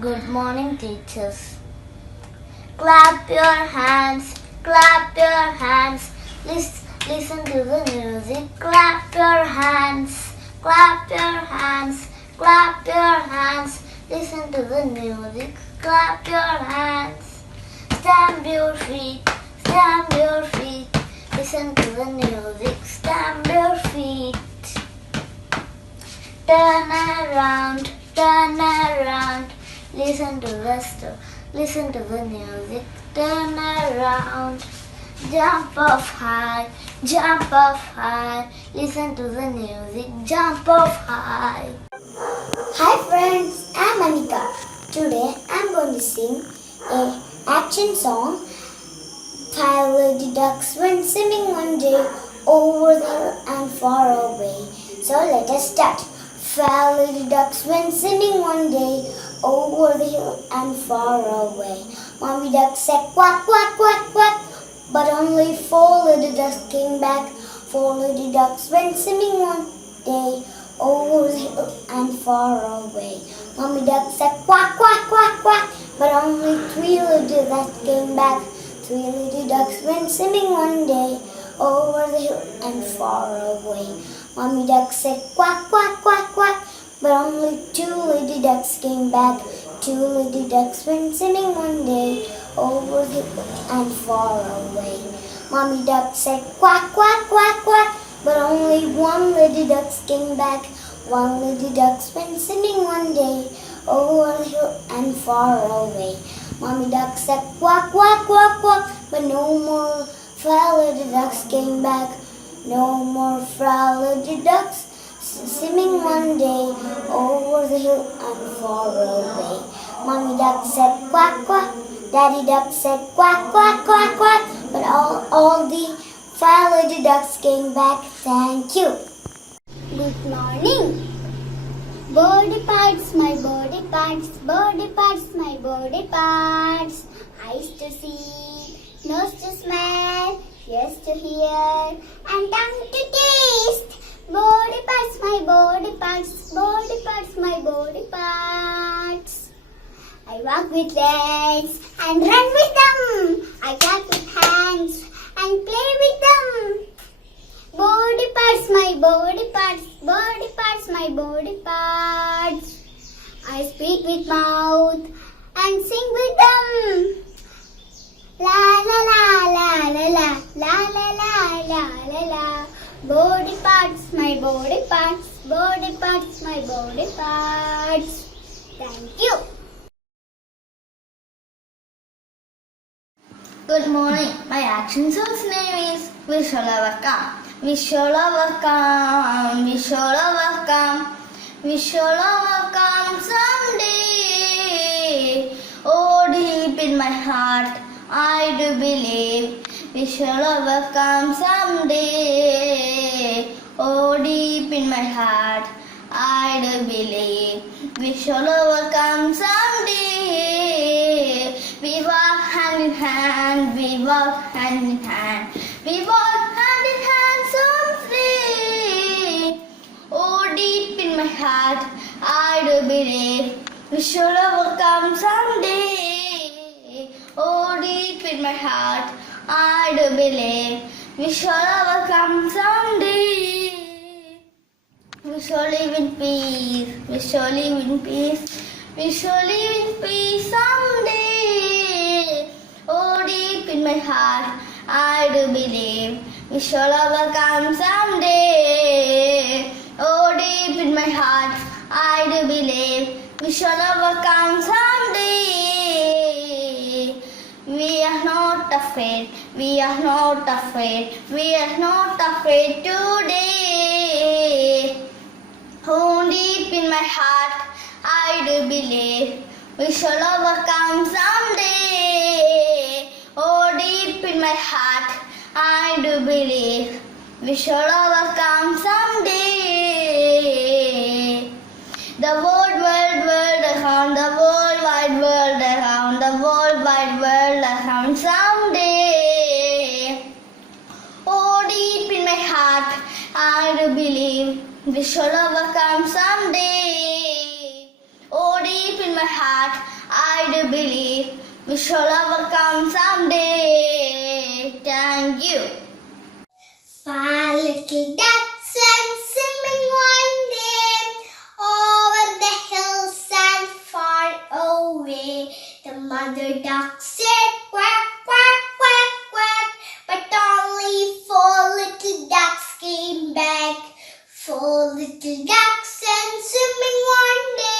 Good morning, teachers. Clap your hands, clap your hands. Listen to the music. Clap your hands, clap your hands, clap your hands. Listen to the music. Clap your hands. Stamp your feet, stamp your feet. Listen to the music. Stamp your feet. Turn around, turn around. Listen to the music. Turn around. Jump off high, jump off high. Listen to the music. Jump off high. Hi friends, I'm Anika. Today I'm going to sing a action song. Five little ducks went swimming one day over the hill and far away. So let us start. Five little ducks went swimming one day over the hill and far away. Mommy duck said quack, quack, quack, quack, but only four little ducks came back. Four little ducks went swimming one day over the hill and far away. Mommy duck said quack, quack, quack, quack, but only three little ducks came back. Three little ducks went swimming one day over the hill and far away. Mommy duck said quack, quack, quack, quack, but only two little ducks came back. Two little ducks went swimming one day over the hill and far away. Mommy duck said quack, quack, quack, quack, but only one little duck came back. One little duck went swimming one day over the hill and far away. Mommy duck said quack, quack, quack, quack, but no more five little ducks came back. No more five little ducks swimming one day over the hill and far away. Mommy duck said quack, quack. Daddy duck said quack, quack, quack, quack, but all the five little ducks came back. Thank you. Good morning. Body parts, my body parts, body parts, my body parts. Eyes to see, nose to smell, ears to hear, and tongue to taste. Body parts, my body parts, body parts, my body parts. I walk with legs and run with them. I clap with hands and play with them. Body parts, my body parts, body parts, my body parts. I speak with mouth and sing with them. La la la la la la la la la la la la. Body parts, my body parts, body parts, my body parts. Thank you. Good morning. My action song's name is We Shall Overcome. We shall overcome. We shall overcome. We shall overcome someday. Oh, deep in my heart, I do believe we shall overcome someday. Oh, deep in my heart, I do believe we shall overcome someday. We walk hand in hand, we walk hand in hand, we walk hand in hand someday. Oh, deep in my heart, I do believe we shall overcome someday. Oh, deep in my heart, I do believe we shall overcome someday. We shall live in peace, we shall live in peace, we shall live in peace someday. Oh, deep in my heart, I do believe we shall overcome someday. Oh, deep in my heart, I do believe we shall overcome someday. We are not afraid, we are not afraid, we are not afraid today. Oh, deep in my heart, I do believe we shall overcome someday. Oh, deep in my heart, I do believe we shall overcome someday. The world around, the world wide world around, the world wide world around someday. Oh, deep in my heart, I do believe we shall overcome someday. Oh, deep deep in my heart, I do believe we shall overcome someday. Thank you. Five little ducks went swimming one day over the hills and far away. The mother duck said quack, quack, quack, quack, but only four little ducks came back. Four little ducks went swimming one day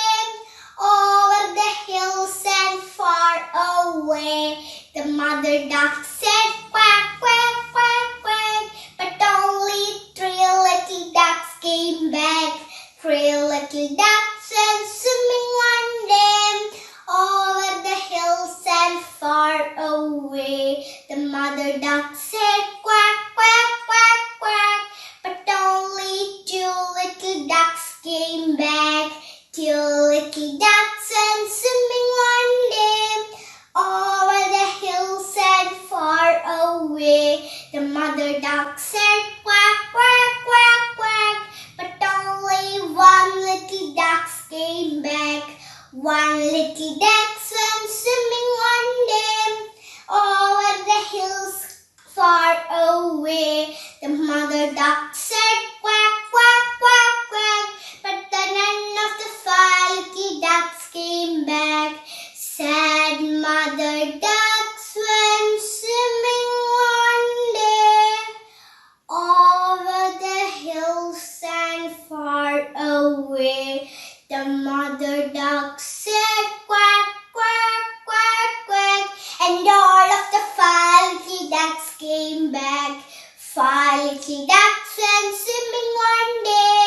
over the hills and far away. The mother duck said quack, quack, quack, quack, but only three little ducks came back. Three little ducks went swimming one day over the hills and far away. The mother duck said quack, quack, quack, quack, but only two little ducks came back. Two little ducks went swimming one day over the hills and far away. The mother duck said quack, quack, quack, quack, but only one little duck came back. One little duck went swimming one day over the hills far away. The mother duck said quack, quack, quack, quack, but then none of the five little ducks came back. Sad mother ducks went swimming one day over the hills and far away. The mother duck said quack, quack, quack, quack, and all of the five little ducks came back. Five little ducks went swimming one day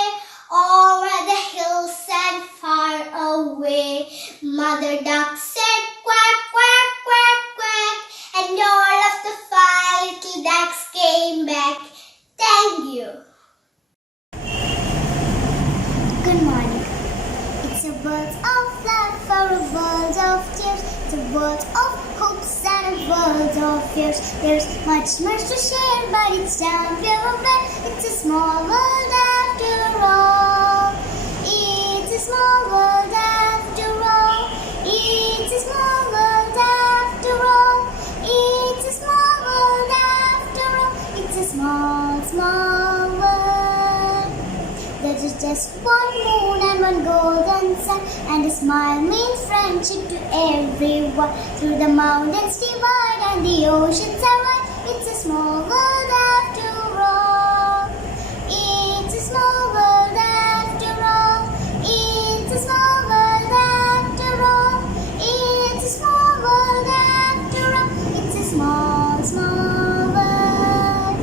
over the hills and far away. Mother duck said quack, quack, quack, quack, and all of the five little ducks came back. Thank you. Good morning. It's a world of love or a world of tears. It's a world of hopes and a world of fears. There's much to share, but it's time to open. It's a small world after all. It's a small world after all. It's a small world after all. It's a small world after all. It's a small, small world. There is just one moon and one golden sun, and a smile means friendship to everyone. Through the mountains divide and the oceans are wide, it's a small world after all. It's a small world after all. It's a small world after all. It's a small world after all. It's a small, small world.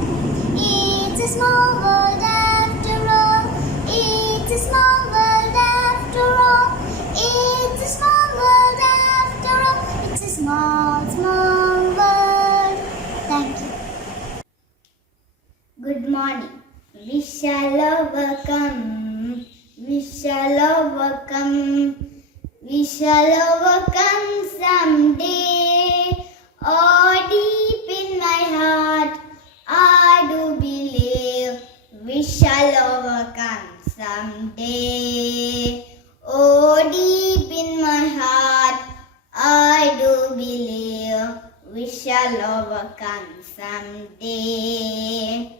It's a small world after all. It's a small world after all. It's a small world after all. It's a small, small world. Thank you. Good morning. We shall overcome. We shall overcome. We shall overcome someday. Oh, deep in my heart, I do believe we shall overcome someday. Oh, deep in my heart, I do believe we shall overcome someday.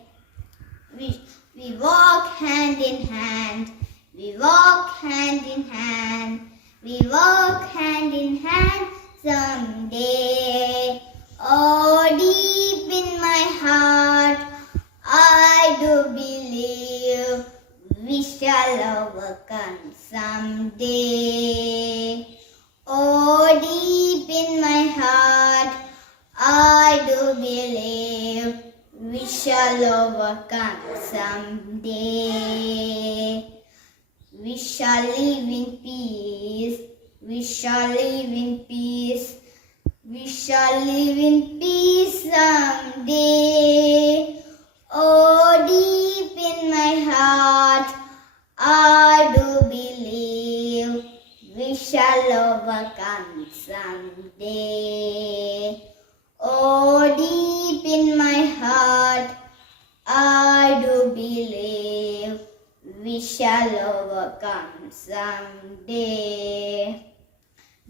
We walk hand in hand. We walk hand in hand. We walk hand in hand someday. Oh, deep in my heart, I do believe we shall overcome someday. Oh, deep in my heart, I do believe we shall overcome someday. We shall live in peace. We shall live in peace. We shall live in peace someday. Oh, deep in my heart, I do believe we shall overcome someday. Oh, deep in my heart, I do believe we shall overcome someday.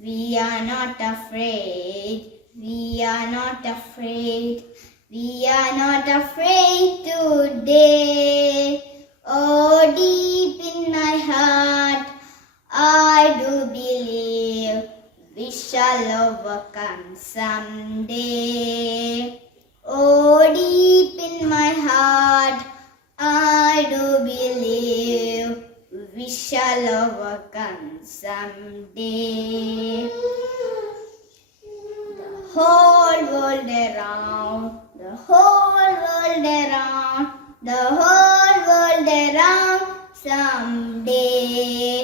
We are not afraid. We are not afraid. We are not afraid today. Oh, deep in my heart, I do believe we shall overcome someday. Oh, deep in my heart, I do believe we shall overcome someday. The whole world around, the whole world around, the whole world around someday.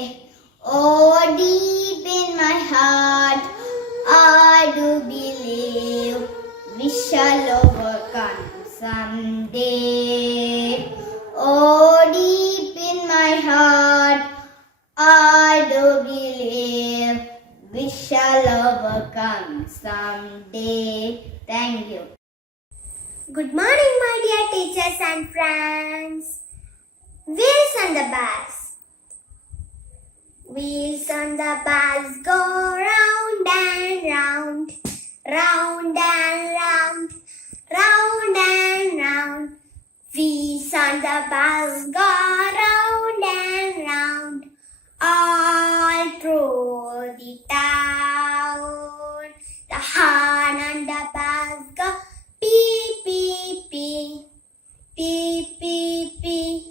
Oh, deep in my heart, I do believe we shall overcome someday. Oh, deep in my heart, I do believe we shall overcome someday. Thank you. Good morning, my dear teachers and friends. Wheels on the bus. Wheels on the bus go round and round, round and round, round and round. Wheels on the bus go round and round, all through the town. The horn on the bus go beep, beep, beep, beep, beep, beep,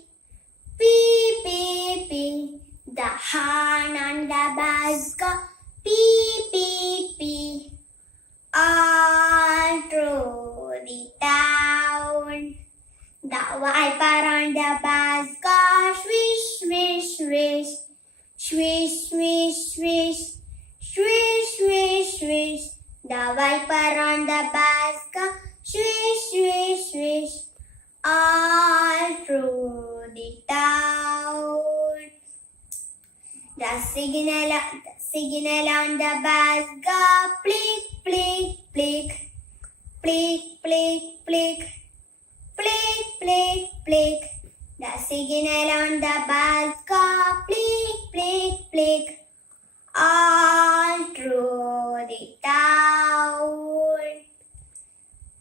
beep, beep, beep. The horn on the bus go beep, beep, beep, all through the town. The wiper on the bus go swish, swish, swish, swish, swish, swish, swish, swish, swish. The wiper on the bus go swish, swish, swish, all through the town. The signal on the bus go plick, plick, plick, plick, plick, plick, plick, plick, plick. The signal on the bus go plick, plick, plick, all through the town.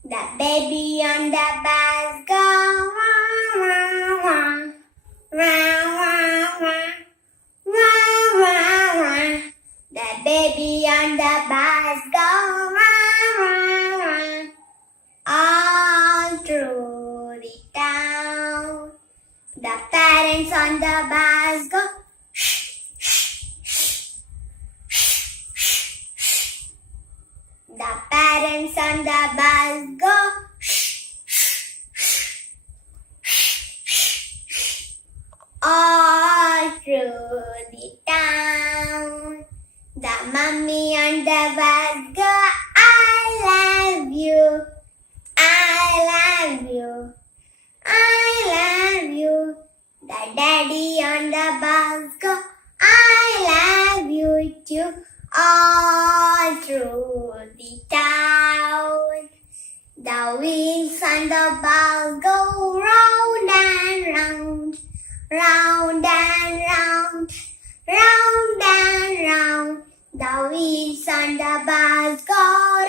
The baby on the bus go wah, wah, wah, wah, wah, wah, wah, wah, wah. The baby on the bus go wah, wah, wah, all through the town. The parents on the bus go shh, shh, shh, shh, shh, shh. The parents on the bus go shh, shh, shh, shh, shh, all through the town. The mommy on the bus go I love you, I love you, I love you. The daddy on the bus go I love you too, all through the town. The wheels on the bus go round and round, round and round, round and round. The wheels on the bus go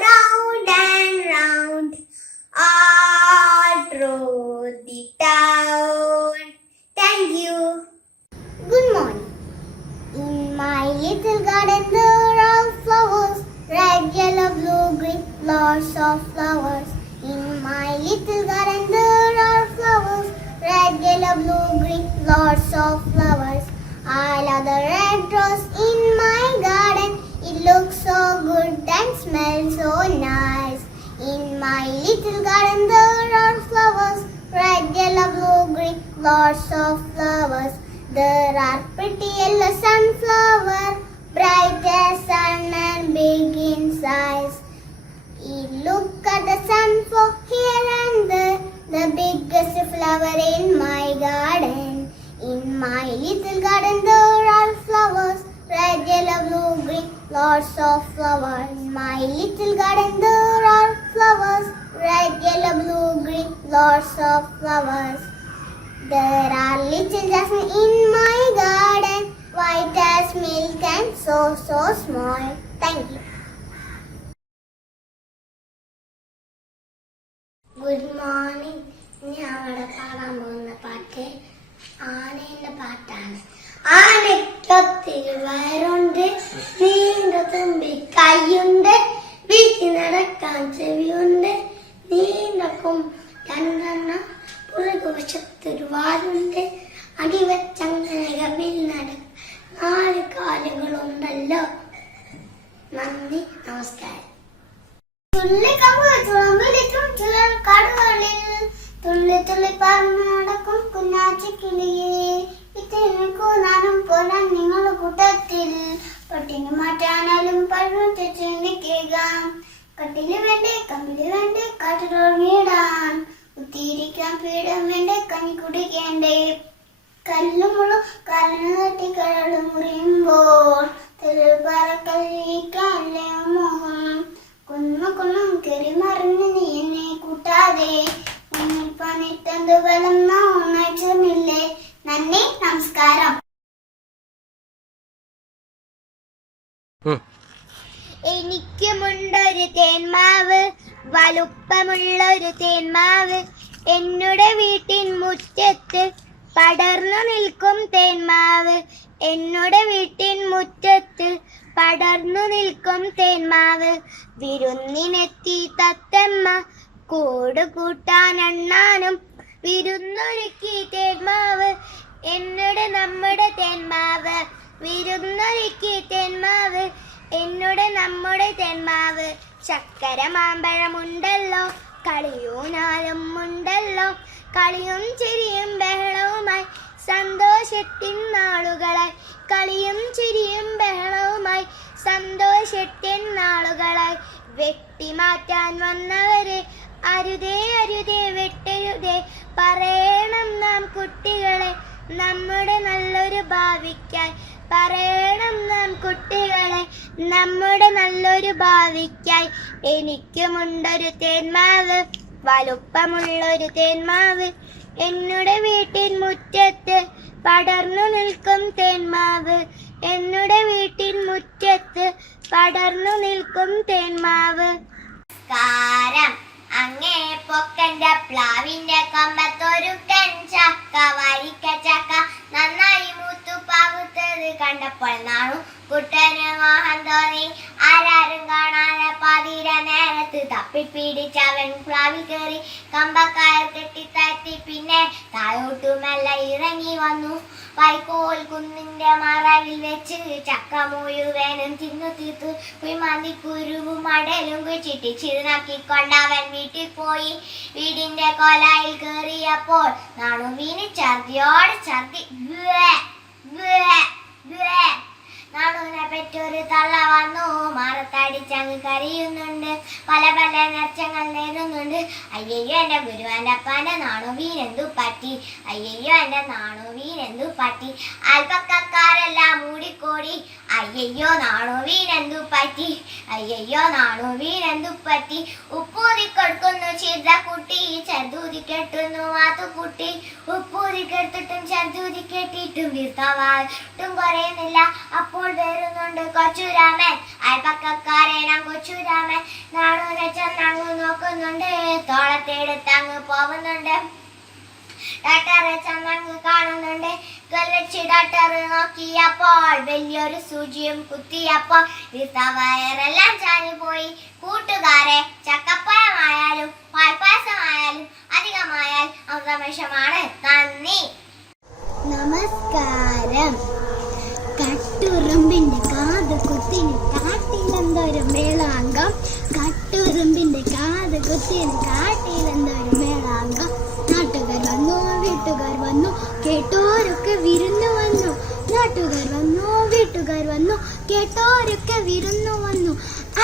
round and round, all through the town. Thank you. Good morning. In my little garden there are flowers, red, yellow, blue, green, lots of flowers. In my little garden there are flowers, red, yellow, blue, green, lots of flowers. I love the red rose in my garden. It looks so good and smells so nice. In my little garden there are flowers, red, yellow, blue, green, lots of flowers. There are pretty yellow sunflower, bright as sun and big in size. Look at the sun for here and there, the biggest flower in my garden. In my little garden there are flowers, red, yellow, blue, green, lots of flowers. In my little garden there are flowers, red, yellow, blue, green, lots of flowers. There are little jasmine in my garden, white as milk and so small. Thank you. Good morning. ഞാൻ അവിടെ പാടാൻ പോകുന്ന പാട്ട് ആനയുടെ പാട്ടാണ്. ആനയ്ക്കൊത്തിരി വയറുണ്ട്, നീണ്ട തുമ്പി കൈയുണ്ട്, വീട്ടിൽ നടക്കാൻ ചെവിയുണ്ട്, നീണ്ടക്കും രണ്ടെണ്ണം, പുറകുവശത്തൊരു വാലുണ്ട്, അടിവച്ചങ്ങനെ കവിൽ നടക്കും 4 കാലുകളുണ്ടല്ലോ. നന്ദി, നമസ്കാരം. തുള്ളി കടുകളിൽ തുള്ളി തുള്ളി പറന്ന് നടക്കും കുഞ്ഞാച്ചി കിളിയെ, കൂനാനും പോരാൻ നിങ്ങൾ കൂട്ടത്തിൽ, പട്ടിണി മാറ്റാനാലും പഴം തെറ്റിക്കാം, കട്ടില് വേണ്ടേ കമ്പില് വേണ്ടേ കാട്ടിലിടാൻ, കുത്തിയിരിക്കാൻ പീഠം വേണ്ടേ കഞ്ഞി കുടിക്കേണ്ടേ, കല്ലുമുള്ളും കരഞ്ഞു തട്ടി കരട് മുറിയുമ്പോൾ പറക്കല്ലേ മോഹം, കുന്നും കയറി മറിഞ്ഞ് നീ എന്നെ കൂട്ടാതെ, മുന്നിൽ പണിട്ടെന്ത് ബലം ഒന്നയച്ചില്ലേ. നന്ദി, നമസ്കാരം. എനിക്കുമുണ്ടൊരു തേന്മാവ്, വലുപ്പമുള്ളൊരു തേന്മാവ്, എന്നുടെ വീട്ടിൻ മുറ്റത്ത് പടർന്നു നിൽക്കും തേന്മാവ്, എന്നുടെ വീട്ടിൻ മുറ്റത്ത് പടർന്നു നിൽക്കും തേന്മാവ്, വിരുന്നിനെത്തി തത്തമ്മ കൂട് കൂട്ടാൻ അണ്ണാനും വിരുന്നൊരുക്കി തേന്മാവ്, എന്നുടെ നമ്മുടെ തേന്മാവ്, വിരുന്നൊരുക്കി തേന്മാവ്, എന്നുടെ നമ്മുടെ തേന്മാവ്, ചക്കര മാമ്പഴമുണ്ടല്ലോ, കളിയൂനാലും ഉണ്ടല്ലോ, കളിയും ചിരിയും ബഹളവുമായി സന്തോഷത്തിൻ നാളുകളായി, കളിയും ചിരിയും ബഹളവുമായി സന്തോഷത്തിൻ നാളുകളായി, വെട്ടിമാറ്റാൻ വന്നവരെ അരുതേ അരുതേ വെട്ടരുതേ, പറയണം നാം കുട്ടികളെ നമ്മുടെ നല്ലൊരു ഭാവിക്കായി, പറയണം നാം കുട്ടികളെ നമ്മുടെ നല്ലൊരു ഭാവിക്കായി. എനിക്കുമുണ്ടൊരു തേന്മാവ്, വലുപ്പമുള്ളൊരു തേന്മാവ്, എന്നുടെ വീട്ടിൻ മുറ്റത്ത് പടർന്നു നിൽക്കും തേന്മാവ്, എന്നുടെ വീട്ടിൻ മുറ്റത്ത് പടർന്നു നിൽക്കും തേന്മാവ്. കാരം അങ്ങേ പൊക്കന്റെ പ്ലാവിന്റെ കൊമ്പത്തൊരു ചക്ക, വരിക്ക ചക്ക നന്നായി മൂത്തു പകുത്തത് കണ്ടപ്പോൾ നാണു കുട്ടന് മോഹം തോന്നി. ആരാരും കാണാതെ പതിര നേരത്ത് തപ്പിപ്പിടിച്ചവൻ പ്ലാവിൽ കയറി കമ്പക്കയർ കെട്ടിത്താഴ്ത്തി, പിന്നെ താഴോട്ടുമെല്ല ഇറങ്ങി വന്നു. വൈക്കോൽ കുന്നിന്റെ മറവിൽ വെച്ച് ചക്ക മുഴുവനും തിന്നു തീർത്തു. കുഴിമാന്തി കുരുവും മടലും കുച്ചിട്ട് ചിരുനാക്കിക്കൊണ്ടവൻ വീട്ടിൽ പോയി. വീടിന്റെ കൊലായിൽ കയറിയപ്പോൾ നാണുവിന് ഛർദിയോട് ഛർദി. നാണുവിനെ പറ്റൊരു തള്ള വന്നു. മറത്തടിച്ചങ്ങ് കരയുന്നുണ്ട്, പല പല നർച്ചങ്ങൾ നേരുന്നുണ്ട്. അയ്യയ്യോ എന്റെ ഗുരുവന്റെ അപ്പാന്റെ നാണുവീനെന്തു പറ്റി, അയ്യയ്യോ എന്റെ നാണുവീനെന്തു പറ്റി. അൽപ്പക്കാരെല്ലാം മൂടിക്കോടി, അയ്യയ്യോ നാണുവീനെന്തു പറ്റി, അയ്യയ്യോ നാണുവീനെന്തു പറ്റി. ഉപ്പൂതി കൊടുക്കുന്നു ചിത കുട്ടി, ചെറുതൂതി കെട്ടുന്നു മാത്തുക്കുട്ടി, ഉപ്പൂതി കെട്ടിട്ടും ചെറുതൂതി കെട്ടിട്ടും വീർത്തവാട്ടും കുറയുന്നില്ല. അപ്പോൾ വരുന്നുണ്ട് കൊച്ചുരാമൻ, അയൽപ്പക്കാരെ നാം കൊച്ചുരാമൻ. നാണുവിനെ ചെന്നങ്ങ് നോക്കുന്നുണ്ട്, തോളത്തെടുത്തങ്ങ് പോകുന്നുണ്ട്. ഡോക്ടറെ ചെന്നങ്ങ് കാണുന്നുണ്ട്. വെച്ച് ഡോക്ടർ നോക്കിയപ്പോൾ വലിയൊരു സൂചിയും കുത്തിയപ്പോൾ വയറെല്ലാം ചാഞ്ഞു പോയി. കൂട്ടുകാരെ, ചക്കപ്പഴമായാലും പാൽപ്പായസമായാലും അധികമായാൽ അമൃതവിഷമാണ്. നന്ദി, നമസ്കാരം. കട്ടുറുമ്പിന്റെ കാത് കുത്തിന് കാട്ടിലെന്തൊരു മേളാങ്കം, കട്ടുറുമ്പിന്റെ കാത് കുത്തിന് കാട്ടിലെന്തൊരു മേളാങ്കം. നാട്ടുകാർ വന്നു, വീട്ടുകാർ വന്നു, കേട്ടോരൊക്കെ വിരുന്നു വന്നു. നാട്ടുകാർ വന്നു, വീട്ടുകാർ വന്നു, കേട്ടോരൊക്കെ വിരുന്നു വന്നു.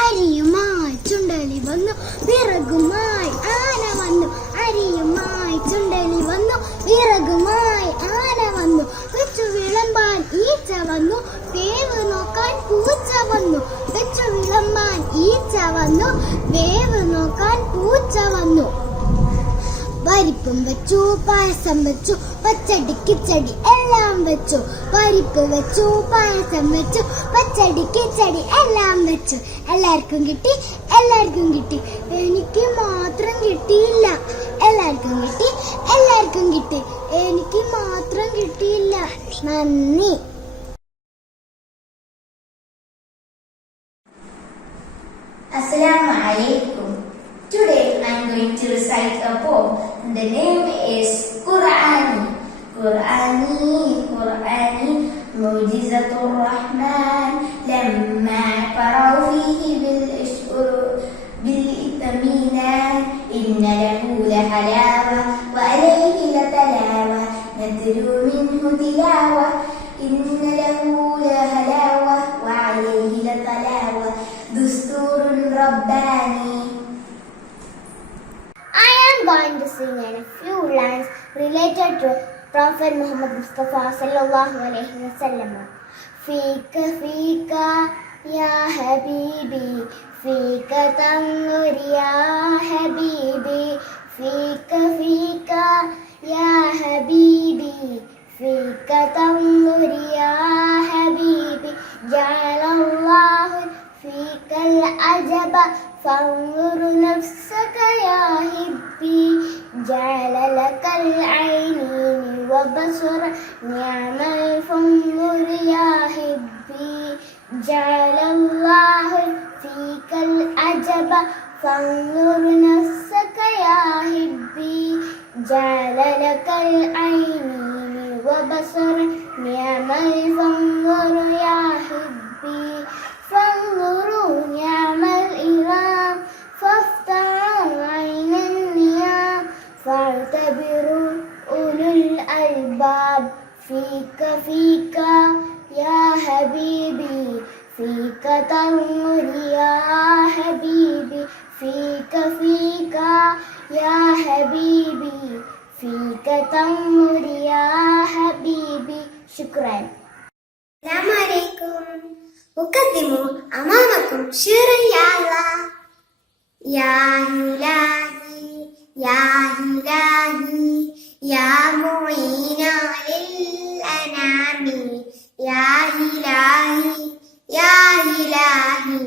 അരിയുമായി ചുണ്ടലി വന്നു, വിറകുമായി ആന വന്നു. അരിയുമായി ചുണ്ടലി വന്നു, വിറകുമായി ആന വന്നു. വെച്ചു വിളമ്പാൻ ഈച്ച വന്നു, വേവ് നോക്കാൻ പൂച്ച വന്നു. വെച്ചു വിളമ്പാൻ ഈച്ച വന്നു, വേവ് നോക്കാൻ പൂച്ച വന്നു. പരിപ്പും വെച്ചു, പായസം വെച്ചു, പച്ചടി കിച്ചടി എല്ലാം വെച്ചു. പരിപ്പ് വെച്ചു, പായസം വെച്ചു, പച്ചടി കിച്ചടി എല്ലാം വെച്ചു. എല്ലാവർക്കും കിട്ടി, എല്ലാവർക്കും കിട്ടി. എനിക്ക് മാത്രം കിട്ടിയില്ല. എല്ലാവർക്കും കിട്ടി, എല്ലാവർക്കും കിട്ടി. എനിക്ക് മാത്രം കിട്ടിയില്ല. നന്ദി. Assalamu alaikum. Today I am going to recite a poem. The name is Qur'ani. Qur'ani, Qur'ani, Mu'jizatur Rahman. Lamma qara'u fihi bil-itminan. Inna lahu lahalawa wa alayhi latalawa. Nadru minhu tilawa. Inna lahu lahalawa wa alayhi latalawa. Dusturun Rabbani. I am going to sing in a few lines related to Prophet Muhammad Mustafa sallallahu alaihi wasallam. Fika fika ya habibi, fika tanur ya habibi, fika fika ya habibi, fika tanur ya habibi. Ja'alallahu فيك العجب فانظر نفسك يا هبي. جعل لك العينين وبصر نعم فانظر يا هبي. جعل الله فيك العجب فانظر نفسك يا هبي. جعل لك العينين وبصر نعم فانظر يا هبي. فانظروا نعم الإمام فافتحوا عين النيام. فاعتبروا أولو الألباب. فيك فيك يا حبيبي، فيك تنور يا حبيبي. فيك فيك يا حبيبي، فيك تنور يا حبيبي. شكرا. السلام عليكم. أقدم أمامكم شعرا يا الله. يا إلهي يا إلهي يا معين للأنام. يا إلهي يا إلهي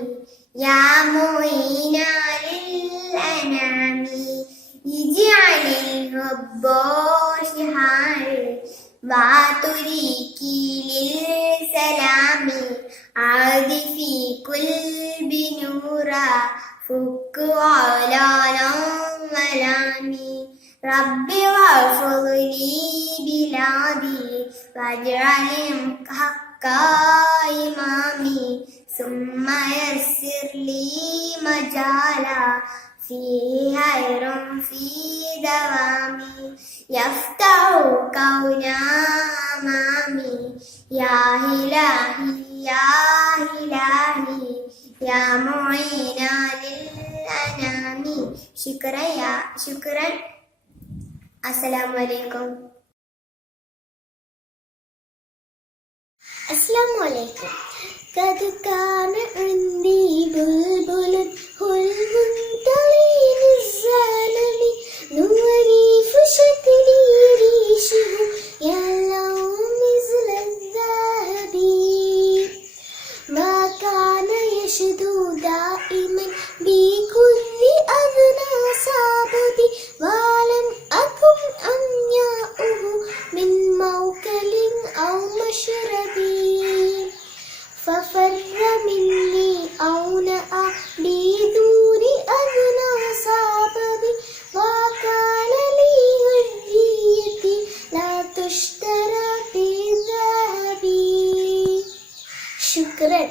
يا معين للأنام. اجعل الحب شعار وطريقي للسلام. عاد في قلب نورا فك علانا ملامي. رب واغفر لي بلادي واجعل حقا إمامي. ثم يسر لي مجالا فيه خير في دوامي. يفتح كونا أمامي. يا إلهي يا إلهي يا معين للأنام. شكرا. السلام عليكم. السلام عليكم. قد كان عندي بلبل حلم طويل الزلم. نوري فشكلي ريشه يلو مثل الذهب. ما كان يشدو دائما بكل أذنى سببي. ولم أكن أمنعه من موكل أو مشربي. ففر مني أونأ بدون أذنى سببي. وكان لي هديتي لا تشترى بذهب. شكرا.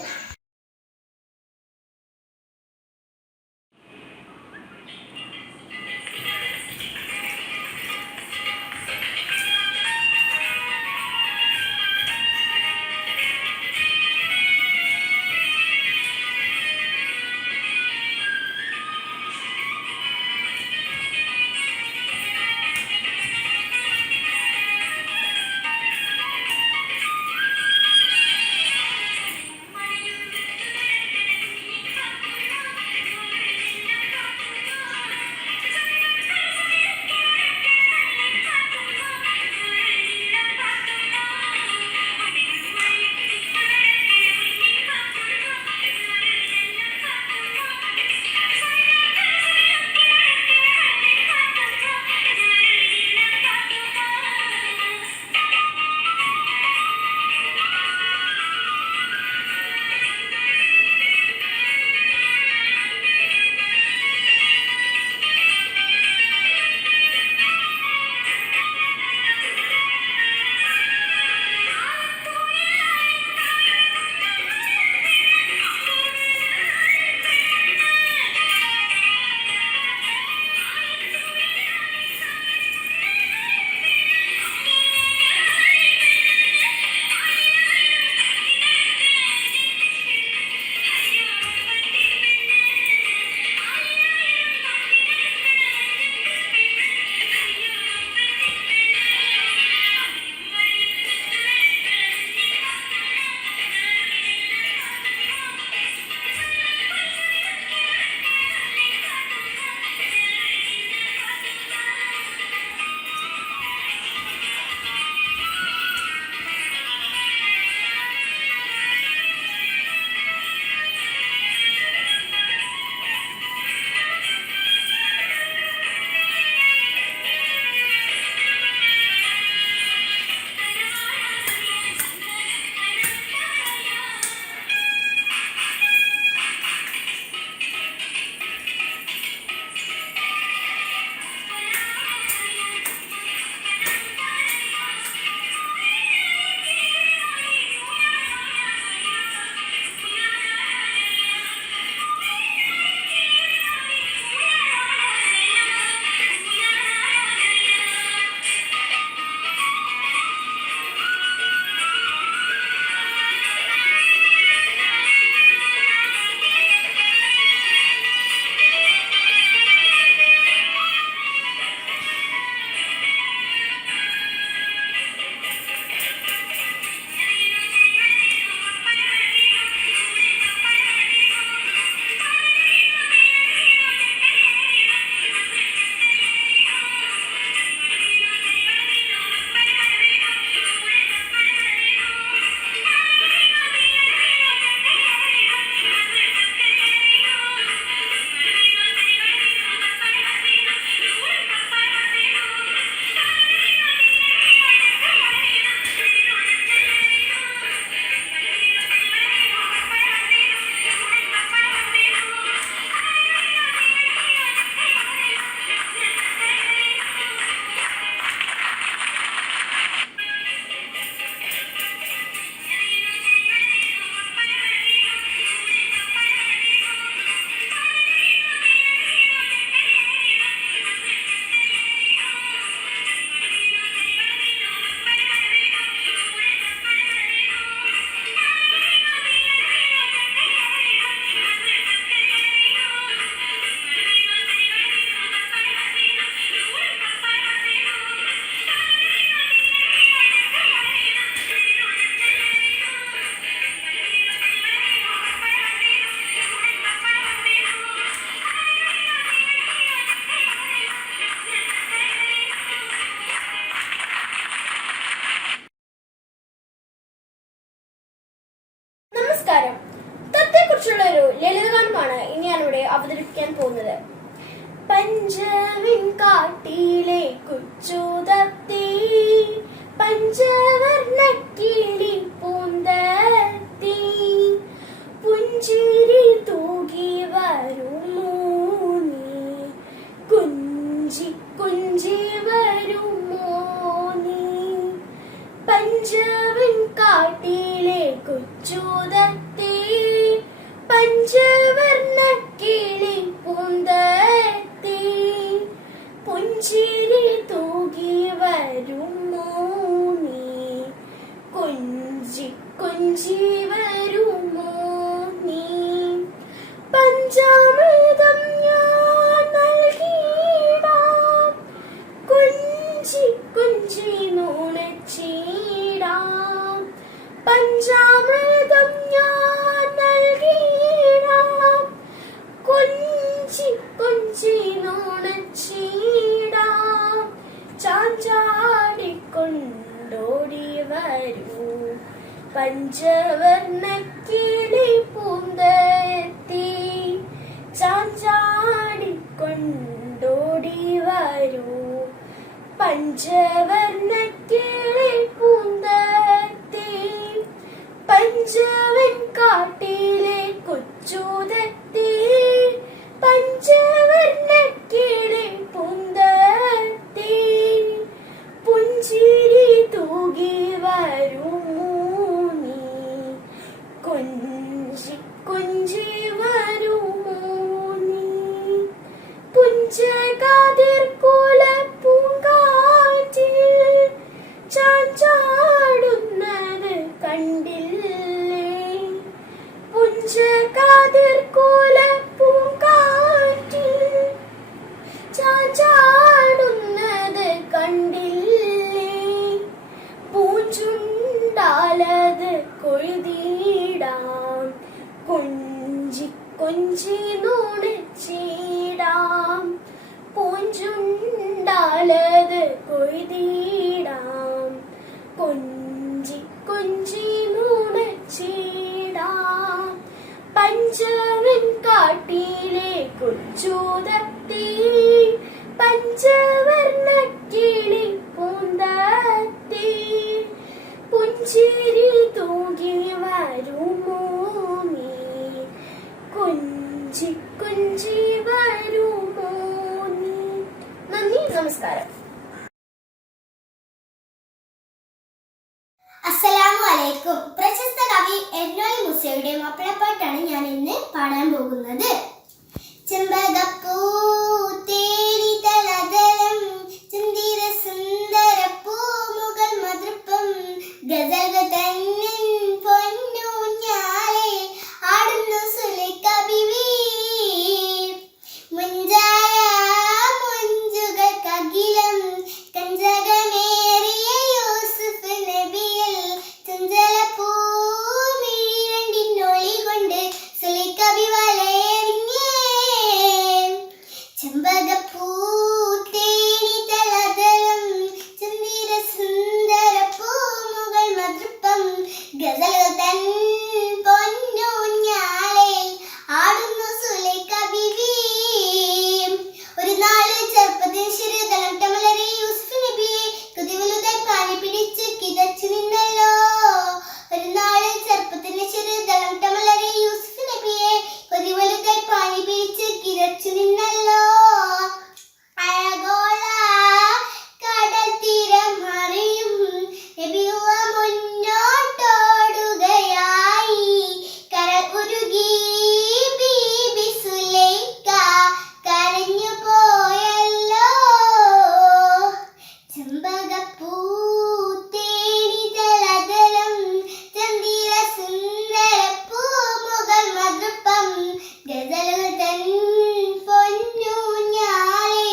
നമസ്കാരം. തത്തെക്കുറിച്ചുള്ള ഒരു ലളിതഗാനമാണ് ഇനി ഞാനിവിടെ അവതരിപ്പിക്കാൻ പോകുന്നത്. പഞ്ചവിൻ കാട്ടിലെ കൊച്ചുതത്തി, പഞ്ചവർണ്ണ കിളി പൂന്തത്തി, പുഞ്ചിരി തൂകി വരുമോ നീ, കുഞ്ചി കുഞ്ചി വരുമോ നീ. പഞ്ചവിൻ കാട്ടിലെ കൊച്ചുതത്തി, പഞ്ചവർണ്ണ കിളി പൂന്തത്തി, പുഞ്ചിരി തൂകി വരുമോ നീ, കുഞ്ചി കുഞ്ചി വരുമോ നീ. പഞ്ചാമൃതം ഞാൻ നൽകിയിടാം, കുഞ്ചി കുഞ്ചി നുണച്ചിടാം. പഞ്ചാമൃതം ഞാൻ നൽകിയിടാം, കുഞ്ചി കുഞ്ചി നുണച്ചിടാം. ചാഞ്ചാടിക്കൊണ്ടോടി വരൂ പഞ്ചവർണ്ണ കിളി പൂന്തത്തി, ചാഞ്ചാടിക്കൊണ്ടോടി വരൂ പഞ്ചവർണ്ണ കിളി പൂന്തത്തി. പഞ്ചവൻ കാട്ടിലെ കൊച്ചുതത്തി, പഞ്ചവർണ്ണ കിളി പൂന്തത്തി, പുഞ്ചിരി തൂകി വരുമോ നീ, കുഞ്ചി കുഞ്ചി വരുമോ നീ. പുഞ്ചകതിർ കുല പൂങ്കാറ്റിൽ ചാഞ്ചാടുന്നത് കണ്ടില്ലേ, പുഞ്ചകതിർ കുല പൂങ്കാറ്റിൽ ചാഞ്ചാടുന്നത് കണ്ടില്ലേ. പൂഞ്ചുണ്ടാലത് കൊഴുതിടാം, കൊഞ്ചി കൊഞ്ചി നുണച്ചിടാം. പൂഞ്ചുണ്ടാലത് കൊഴുതിടാം, കൊഞ്ചി കൊഞ്ചി നുണച്ചിടാം. പഞ്ചവൻ കാട്ടിലെ കൊച്ചുതത്തി, പഞ്ചവർണ്ണ കിളി പൂന്തത്തി, പുഞ്ചിരി തൂകി വരുമോ നീ, കുഞ്ചി കുഞ്ചി വരുമോ നീ. നന്ദി, നമസ്കാരം. അസ്സലാമു അലൈക്കും. പ്രശസ്ത കവി എർണോളി മൂസയുടെ മാപ്പിളപ്പാട്ടാണ് ഞാൻ ഇന്ന് പാടാൻ പോകുന്നത്. ചെമ്പകപ്പൂ തേടി തലതലം, ചന്ദിര സുന്ദര പൂമുകൾ മധുപ്പം, ഗസൽകൾ തന്നിൻ പൊന്നൂഞ്ഞാലേ ആടുന്നു സുലൈഖ ബീവി. മുഞ്ചായ മുഞ്ചുകൾക്കകിലം കഞ്ചകമേറിയ യൂസുഫ് നബിയിൽ, ചഞ്ചല പൂമിഴിരണ്ടിനൊളി കൊണ്ട് സുലൈഖ ബീവി വലയറിഞ്ഞേ. ചെമ്പകപ്പൂ തേടി തലതലം, ചന്ദിര സുന്ദര പൂമുകൾ മധുപ്പം, ഗസലുകൾ തൻ പൊന്നൂഞ്ഞാലേ ആടുന്നു സുലൈഖ ബീവി. ഒരു നാല് ചെറുപ്പത്തിൽ ശിരതലം ടമലറി യൂസുഫ് നബിയെ കുതിവലുതായി പാനി പിടിച്ച് കിതച്ചു നിന്നല്ലോ. ഒരു നാല് ചെറുപ്പത്തിന്റെ ശിരതലം ടമലറി യൂസുഫ് നബിയെ കുതിവലുതായി പാനി പിടിച്ച് കിതച്ചു നിന്നല്ലോ. അഴകോള കടൽ തീരം അറിയും നബിയുവ മുന്നോട്ടോടുകയായി, കര ഉരുകി ബീബി സുലൈഖ കരഞ്ഞു പോയല്ലോ. ചെമ്പകപ്പൂ തേടി തലതലം, ചന്ദിര സുന്ദര പൂമുകൾ മധുപ്പം, ഗസലുകൾ തൻ പൊന്നൂഞ്ഞാലേ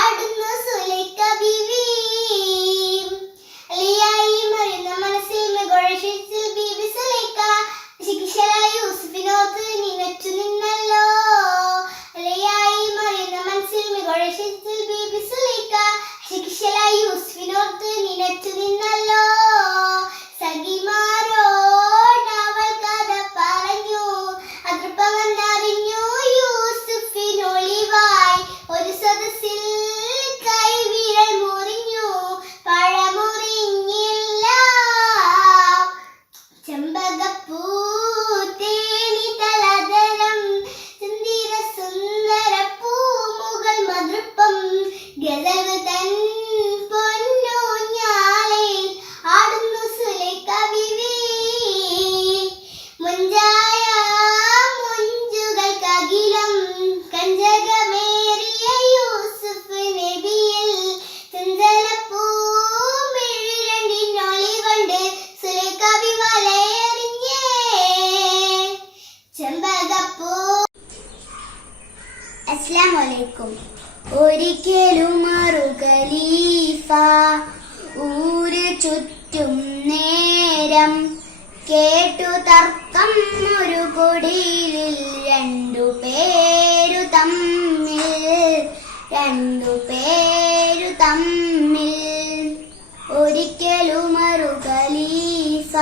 ആടുന്നു സുലൈഖ ബീവി. അലിയായി മറിയുന്ന മനസ്സിൽ മികഴശിച്ചിൽ ബീബി സുലൈഖ, ശിക്ഷലായി യൂസുഫിനോത്ത് നിനച്ചു നിന്നല്ലോ. അലിയായി മറിയുന്ന മനസ്സിൽ മികഴശിച്ചിൽ ബീബി സുലൈഖ, ശിക്ഷലായി യൂസുഫിനോത്ത് നിനച്ചു നിന്നല്ലോ. സഖിമാരോടവൾ കഥ അസ്സലാമു അലൈക്കും. ഒരിക്കലും ഒരു ഖലീഫ ഊര് ചുറ്റും നേരം കേട്ടു തർക്കം ഒരു കുടിലിൽ രണ്ടു പേരു തമ്മിൽ ഒരിക്കലും ഒരു ഖലീഫ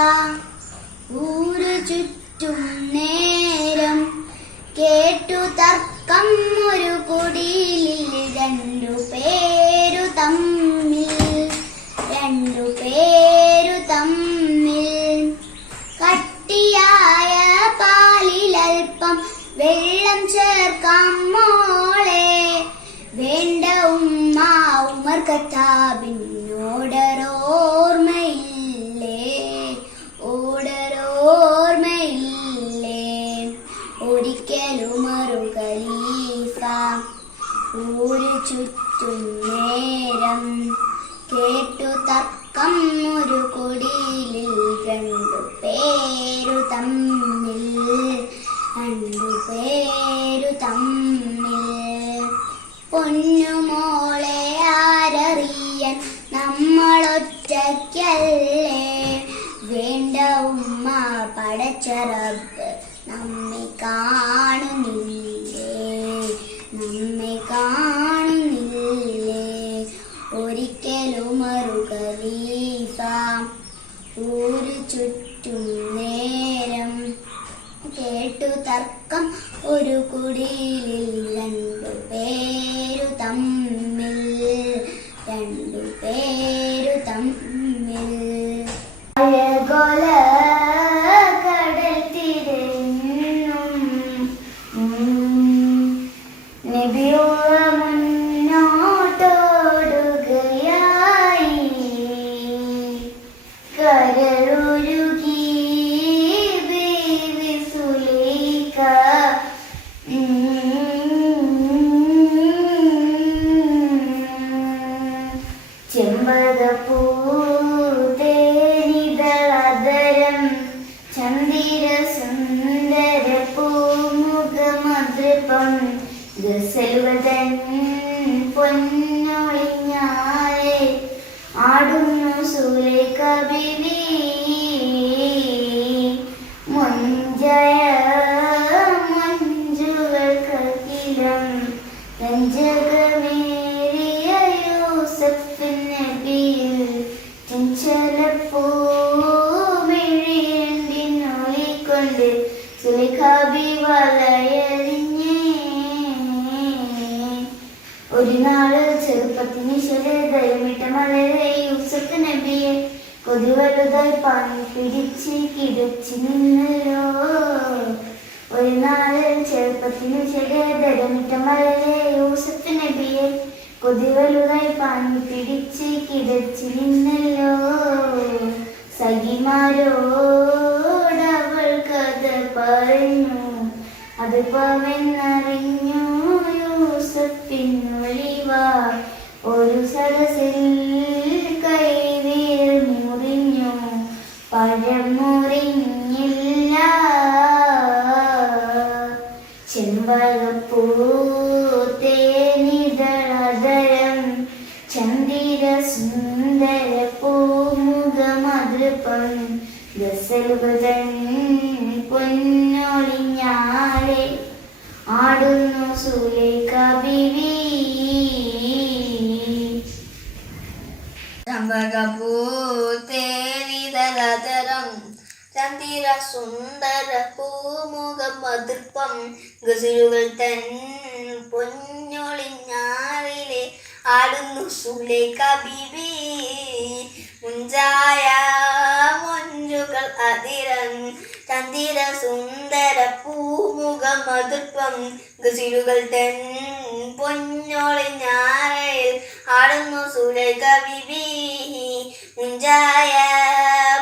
ഊര് ചുറ്റും നേരം കേട്ടു തർക്കം ഒരു കുടിലിൽ രണ്ടു പേരു തമ്മിൽ കട്ടിയായ പാലിലൽപ്പം വെള്ളം ചേർക്കാം മോളെ വേണ്ട ഉമ്മ ഉമർ ഓർമ്മയില്ലേ ഒരിക്കലും ഒരു ഖലീഫ ഊര് ചുറ്റും നേരം കേട്ടു തർക്കം ഒരു കുടിലിൽ രണ്ടു പേരു തമ്മിൽ പൊന്നുമോളെ ആരറിയാൻ നമ്മളൊറ്റയ്ക്കല്ലേ വേണ്ട ഉമ്മ പടച്ച റബ്ബ് നമ്മെ കാണുന്നില്ലേ ഒരിക്കലും ഒരു ഖലീഫ ഊര് ചുറ്റും നേരം കേട്ടു തർക്കം ഒരു കുടിലിൽ രണ്ടു പേരു തമ്മിൽ അഴകൊല കടൽ തിരഞ്ഞും നബിയുള്ള മുന്നോട്ടോടുകയായി കരളുരുകി ബീവി സുലൈഖ ചെമ്പകപ്പൂ തേനിതളതരം ചന്ദിര സുന്ദര പൂമുഖമദ്രപം ഗസൽവതൻ പൊന്നൊളിഞ്ഞാലെ ആടുന്നു സുലൈഖ ബീവി മഞ്ജുകൾക്കകിലം രഞ്ജകമേറിയ യൂസഫ് നബിയിൽ ചെഞ്ചലപ്പൂമിഴിയണ്ടിനൊളിക്കൊണ്ട് സുലൈഖ ബീവി വലയറിഞ്ഞേ ഒരു നാള് ചെറുപ്പത്തിന് ശരീരമിട്ട മലരെ യൂസഫ് നബിയെ കൊതിവലുതായി പാനി പിടിച്ച് കിടച്ചു നിന്നല്ലോ ഒരു നാള് ചെറുപ്പത്തിന് ശരീരമിട്ട മലരെ യൂസഫ് നബിയെ കൊതിവലുതായി പാനി പിടിച്ച് കിടച്ചു നിന്നല്ലോ സഖിമാരോടവൾ കഥ പറഞ്ഞു അത് പവന്നറിഞ്ഞു യൂസഫിനൊളിവ ഒരു സദസ്സിൽ കൈവിരൽ മുറിഞ്ഞു പഴമുറിഞ്ഞില്ല ചെമ്പകപ്പൂ തേനിതളതരം ചന്ദിര സുന്ദര പൂമുഖമദ്രപം ഗസൽവതൻ പൊന്നൊളിഞ്ഞാലെ ആടുന്നു സുലൈഖ ബീവി ചമ്പകപ്പൂ തേനിതളതരം ചന്ദിര സുന്ദര പൂമുഖമദ്രപം ഗസലുകൾ തൻ പൊന്നൊളിഞ്ഞാറിലെ ആടുന്നു സുലൈഖ ബീവി മുഞ്ചായ മൊഞ്ചുകൾ അതിരം ചന്ദിര സുന്ദര പൂമുഖമദ്രപം ഗസലുകൾ തൻ പൊന്നൊളിഞ്ഞാറിൽ ആടുന്നു സുലൈഖ ബീവി മുഞ്ചായ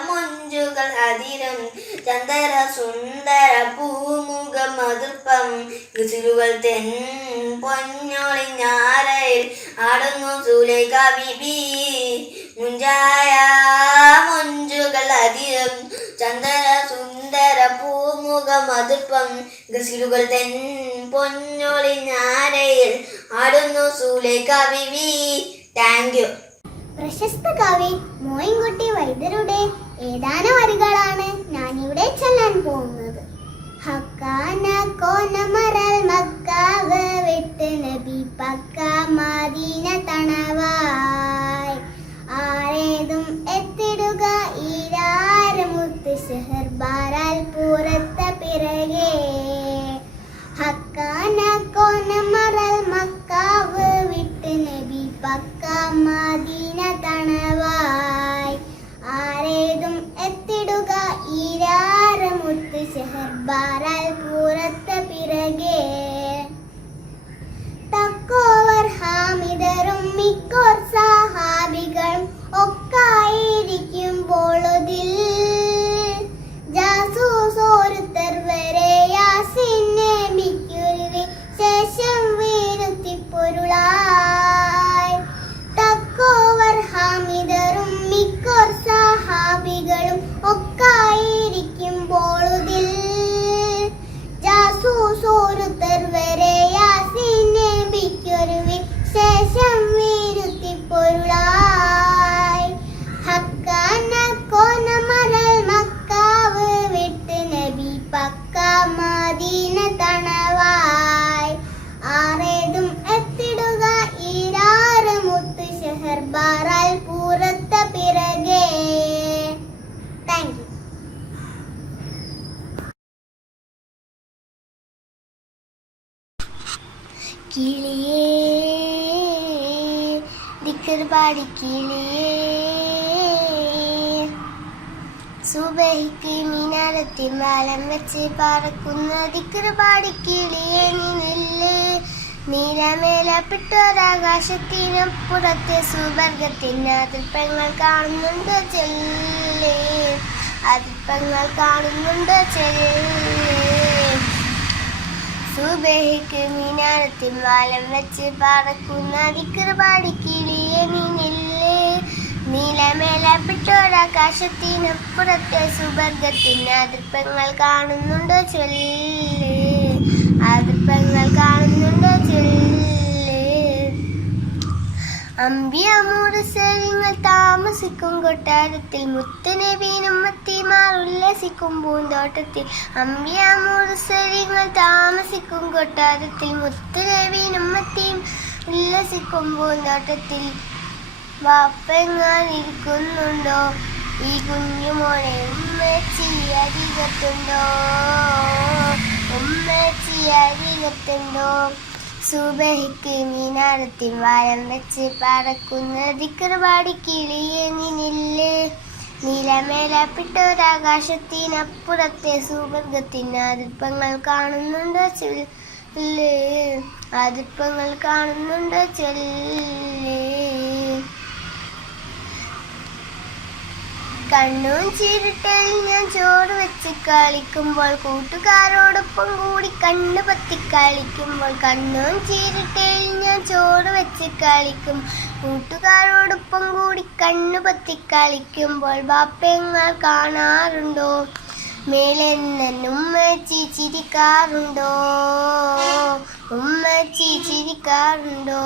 മൊഞ്ചുകൾ അതിരം ചന്ദര സുന്ദര പൂമുഖമദ്രപം ഗസലുകൾ തൻ പൊന്നൊളിഞ്ഞാറിൽ ആടുന്നു സുലൈഖ ബീവി മുഞ്ചായ മൊഞ്ചുകൾ അതിരം ചന്ദന സുന്ദര പൂമുഖമദ്രപം ഗസലുകൾ തൻ പൊന്നൊളിഞ്ഞാരയിൽ ആടുന്നു സുലേഖ ബീവി. Thank you. പ്രശസ്ത കവി മോയിൻകുട്ടി വൈദ്യരുടെ ഏതാനും വരികളാണ് ഞാനിവിടെ ചൊല്ലാൻ പോകുന്നത്. ഹക്കാന കോനമറൽ മക്കാവ് വിട്ട് നബി പക്ക മദീന തണവായി ആരേതും എത്തിടുക ഈരാരമുത്ത് ഷെഹർ ബാരാൽ പുറത്ത പിറകെ. ഹക്കാന കോനമറൽ മക്കാവ് വിട്ട് നബി പക്ക മദീന തണവായി ആരേതും എത്തിടുക ഈരാരമുത്ത് ഷെഹർ ബാരാൽ പുറത്ത പിറകെ. തക്കോവർ ഹാമിദറും മിക്കോർ സഹാബികളും ഒക്കായിരിക്കുമ്പോളതിൽ ജാസൂസോരുത്തർ വരെ യാസിൻ നബിക്കൊരു ശേഷം വീരുത്തിപ്പൊരുളായി. തക്കോവർ ഹാമിദറും മിക്കോർ സഹാബികളും ഒക്കായിരിക്കുമ്പോളതിൽ ജാസൂസോരുത്തർ വരെ യാസിൻ നബിക്കൊരു ശേഷം വീരുത്തിപ്പൊരുളായി. ഹക്കാന കോനമറൽ മക്കാവ് വിട്ട് നബി പക്ക മദീന തണവായി ആരേതും എത്തിടുക ഈരാരമുത്ത് ഷെഹർ ബാരാൽ പുറത്ത പിറകെ. Thank you. കിളിയേ ദിക്ർ പാടി കിളിയേ സുബഹിക്ക് മിനാരത്തിൽ മാലം വെച്ച് പറക്കുന്ന ദിക്ർ പാടി കിളിയേ നീ നില്ല്. നീലമേലപ്പെട്ടൊരാകാശത്തിനപ്പുറത്തെ സുവർഗത്തിന് അതിർപ്പങ്ങൾ കാണുന്നുണ്ട് ചെല്ലേ. അതിർപ്പങ്ങൾ കാണുന്നുണ്ട് ചെല്ലേ. സുബഹിക്ക് മിനാരത്തിൽ മാലം വെച്ച് പറക്കുന്ന ദിക്ർ പാടി കിളിയേ നീ നില്ല്. നീലമേലപ്പെട്ടൊരാകാശത്തിനപ്പുറത്തെ സുവർഗത്തിന് അതിർപ്പങ്ങൾ കാണുന്നുണ്ട് ചെല്ലേ. അതിർപ്പങ്ങൾ കാണുന്നുണ്ട് ചെല്ലേ. അമ്പിയ മുർസലിങ്ങൾ താമസിക്കും കൊട്ടാരത്തിൽ മുത്തുനബിയും ഉമ്മത്തിമാർ ഉല്ലസിക്കും പൂന്തോട്ടത്തിൽ. അമ്പിയ മുർസലിങ്ങൾ താമസിക്കും കൊട്ടാരത്തിൽ മുത്തുനബിയും ഉമ്മത്തിയും ഉല്ലസിക്കും പൂന്തോട്ടത്തിൽ. വാപ്പെങ്ങാനിരിക്കുന്നുണ്ടോ ഈ കുഞ്ഞുമോനെ ഉമ്മച്ചി അരികത്തുണ്ടോ ഉമ്മച്ചി അരികത്തുണ്ടോ. സുബഹിക്ക് മിനാരത്തിൽ വാലം വെച്ച് പറക്കുന്ന ദിക്ർ പാടി കിളിയേ നീ നില്ല്. നീലമേലപ്പെട്ടൊരാകാശത്തിനപ്പുറത്തെ സുവർഗത്തിന് അതിർപ്പങ്ങൾ കാണുന്നുണ്ട് ചെല്ല്. അതിർപ്പങ്ങൾ കാണുന്നുണ്ട് ചെല്ല്. കണ്ണും ചിരുട്ടൽ ഞാൻ ചോറ് വെച്ച് കളിക്കുമ്പോൾ കൂട്ടുകാരോടൊപ്പം കൂടി കണ്ണ് പത്തി കളിക്കുമ്പോൾ. കണ്ണും ചിരുട്ടൽ ഞാൻ ചോറ് വെച്ച് കളിക്കും കൂട്ടുകാരോടൊപ്പം കൂടി കണ്ണ് പത്തി കളിക്കുമ്പോൾ. ബാപ്പങ്ങൾ കാണാറുണ്ടോ മേലെന്ന് ഉമ്മച്ചി ചിരിക്കാറുണ്ടോ ഉമ്മച്ചി ചിരിക്കാറുണ്ടോ.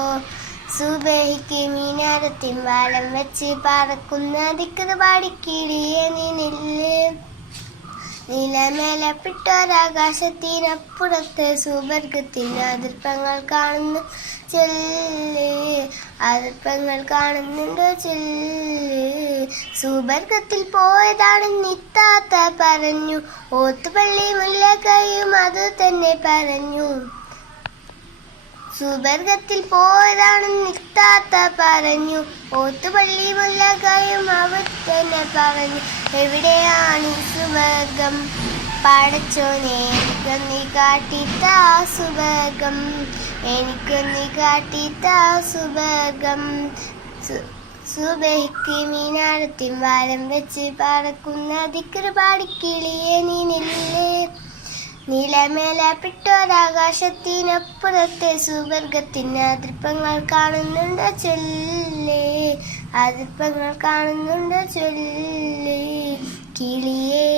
സുബഹിക്ക് മിനാരത്തിൽ വാലം വെച്ച് പറക്കുന്ന ദിക്ർ പാടി കിളിയേ നീ നില്ല്. നീലമേലപ്പെട്ടൊരാകാശത്തിനപ്പുറത്തെ സുവർഗത്തിന് അതിർപ്പങ്ങൾ കാണുന്നു ചെല്ല്. അതിർപ്പങ്ങൾ കാണുന്നുണ്ടോ ചെല്ല്. സുവർഗത്തിൽ പോയതാണ് നിത്താത്ത പറഞ്ഞു. ഓത്തുപള്ളി മുല്ലക്കയും അത് തന്നെ പറഞ്ഞു. സുവർഗത്തിൽ പോയതാണ് നിത്താത്ത പറഞ്ഞു. ഓത്തുപള്ളി മുല്ലക്കയും അവർ തന്നെ പറഞ്ഞു. എവിടെയാണ് സുവർഗം പടച്ചോനെ എനിക്കൊന്നി കാട്ടിത്താ സുവർഗം എനിക്കൊന്നി കാട്ടിത്താ സുവർഗം. സുബഹിക്ക് മിനാരത്തിൽ വാലം വെച്ച് പറക്കുന്ന ദിക്ർ പാടി കിളിയേ നീ നില്ല്. നീലമേലപ്പെട്ടൊരാകാശത്തിനപ്പുറത്തെ സുവർഗത്തിന് അതിർപ്പങ്ങൾ കാണുന്നുണ്ട് ചെല്ല്. അതിർപ്പങ്ങൾ കാണുന്നുണ്ട് ചെല്ല്. കിളിയേ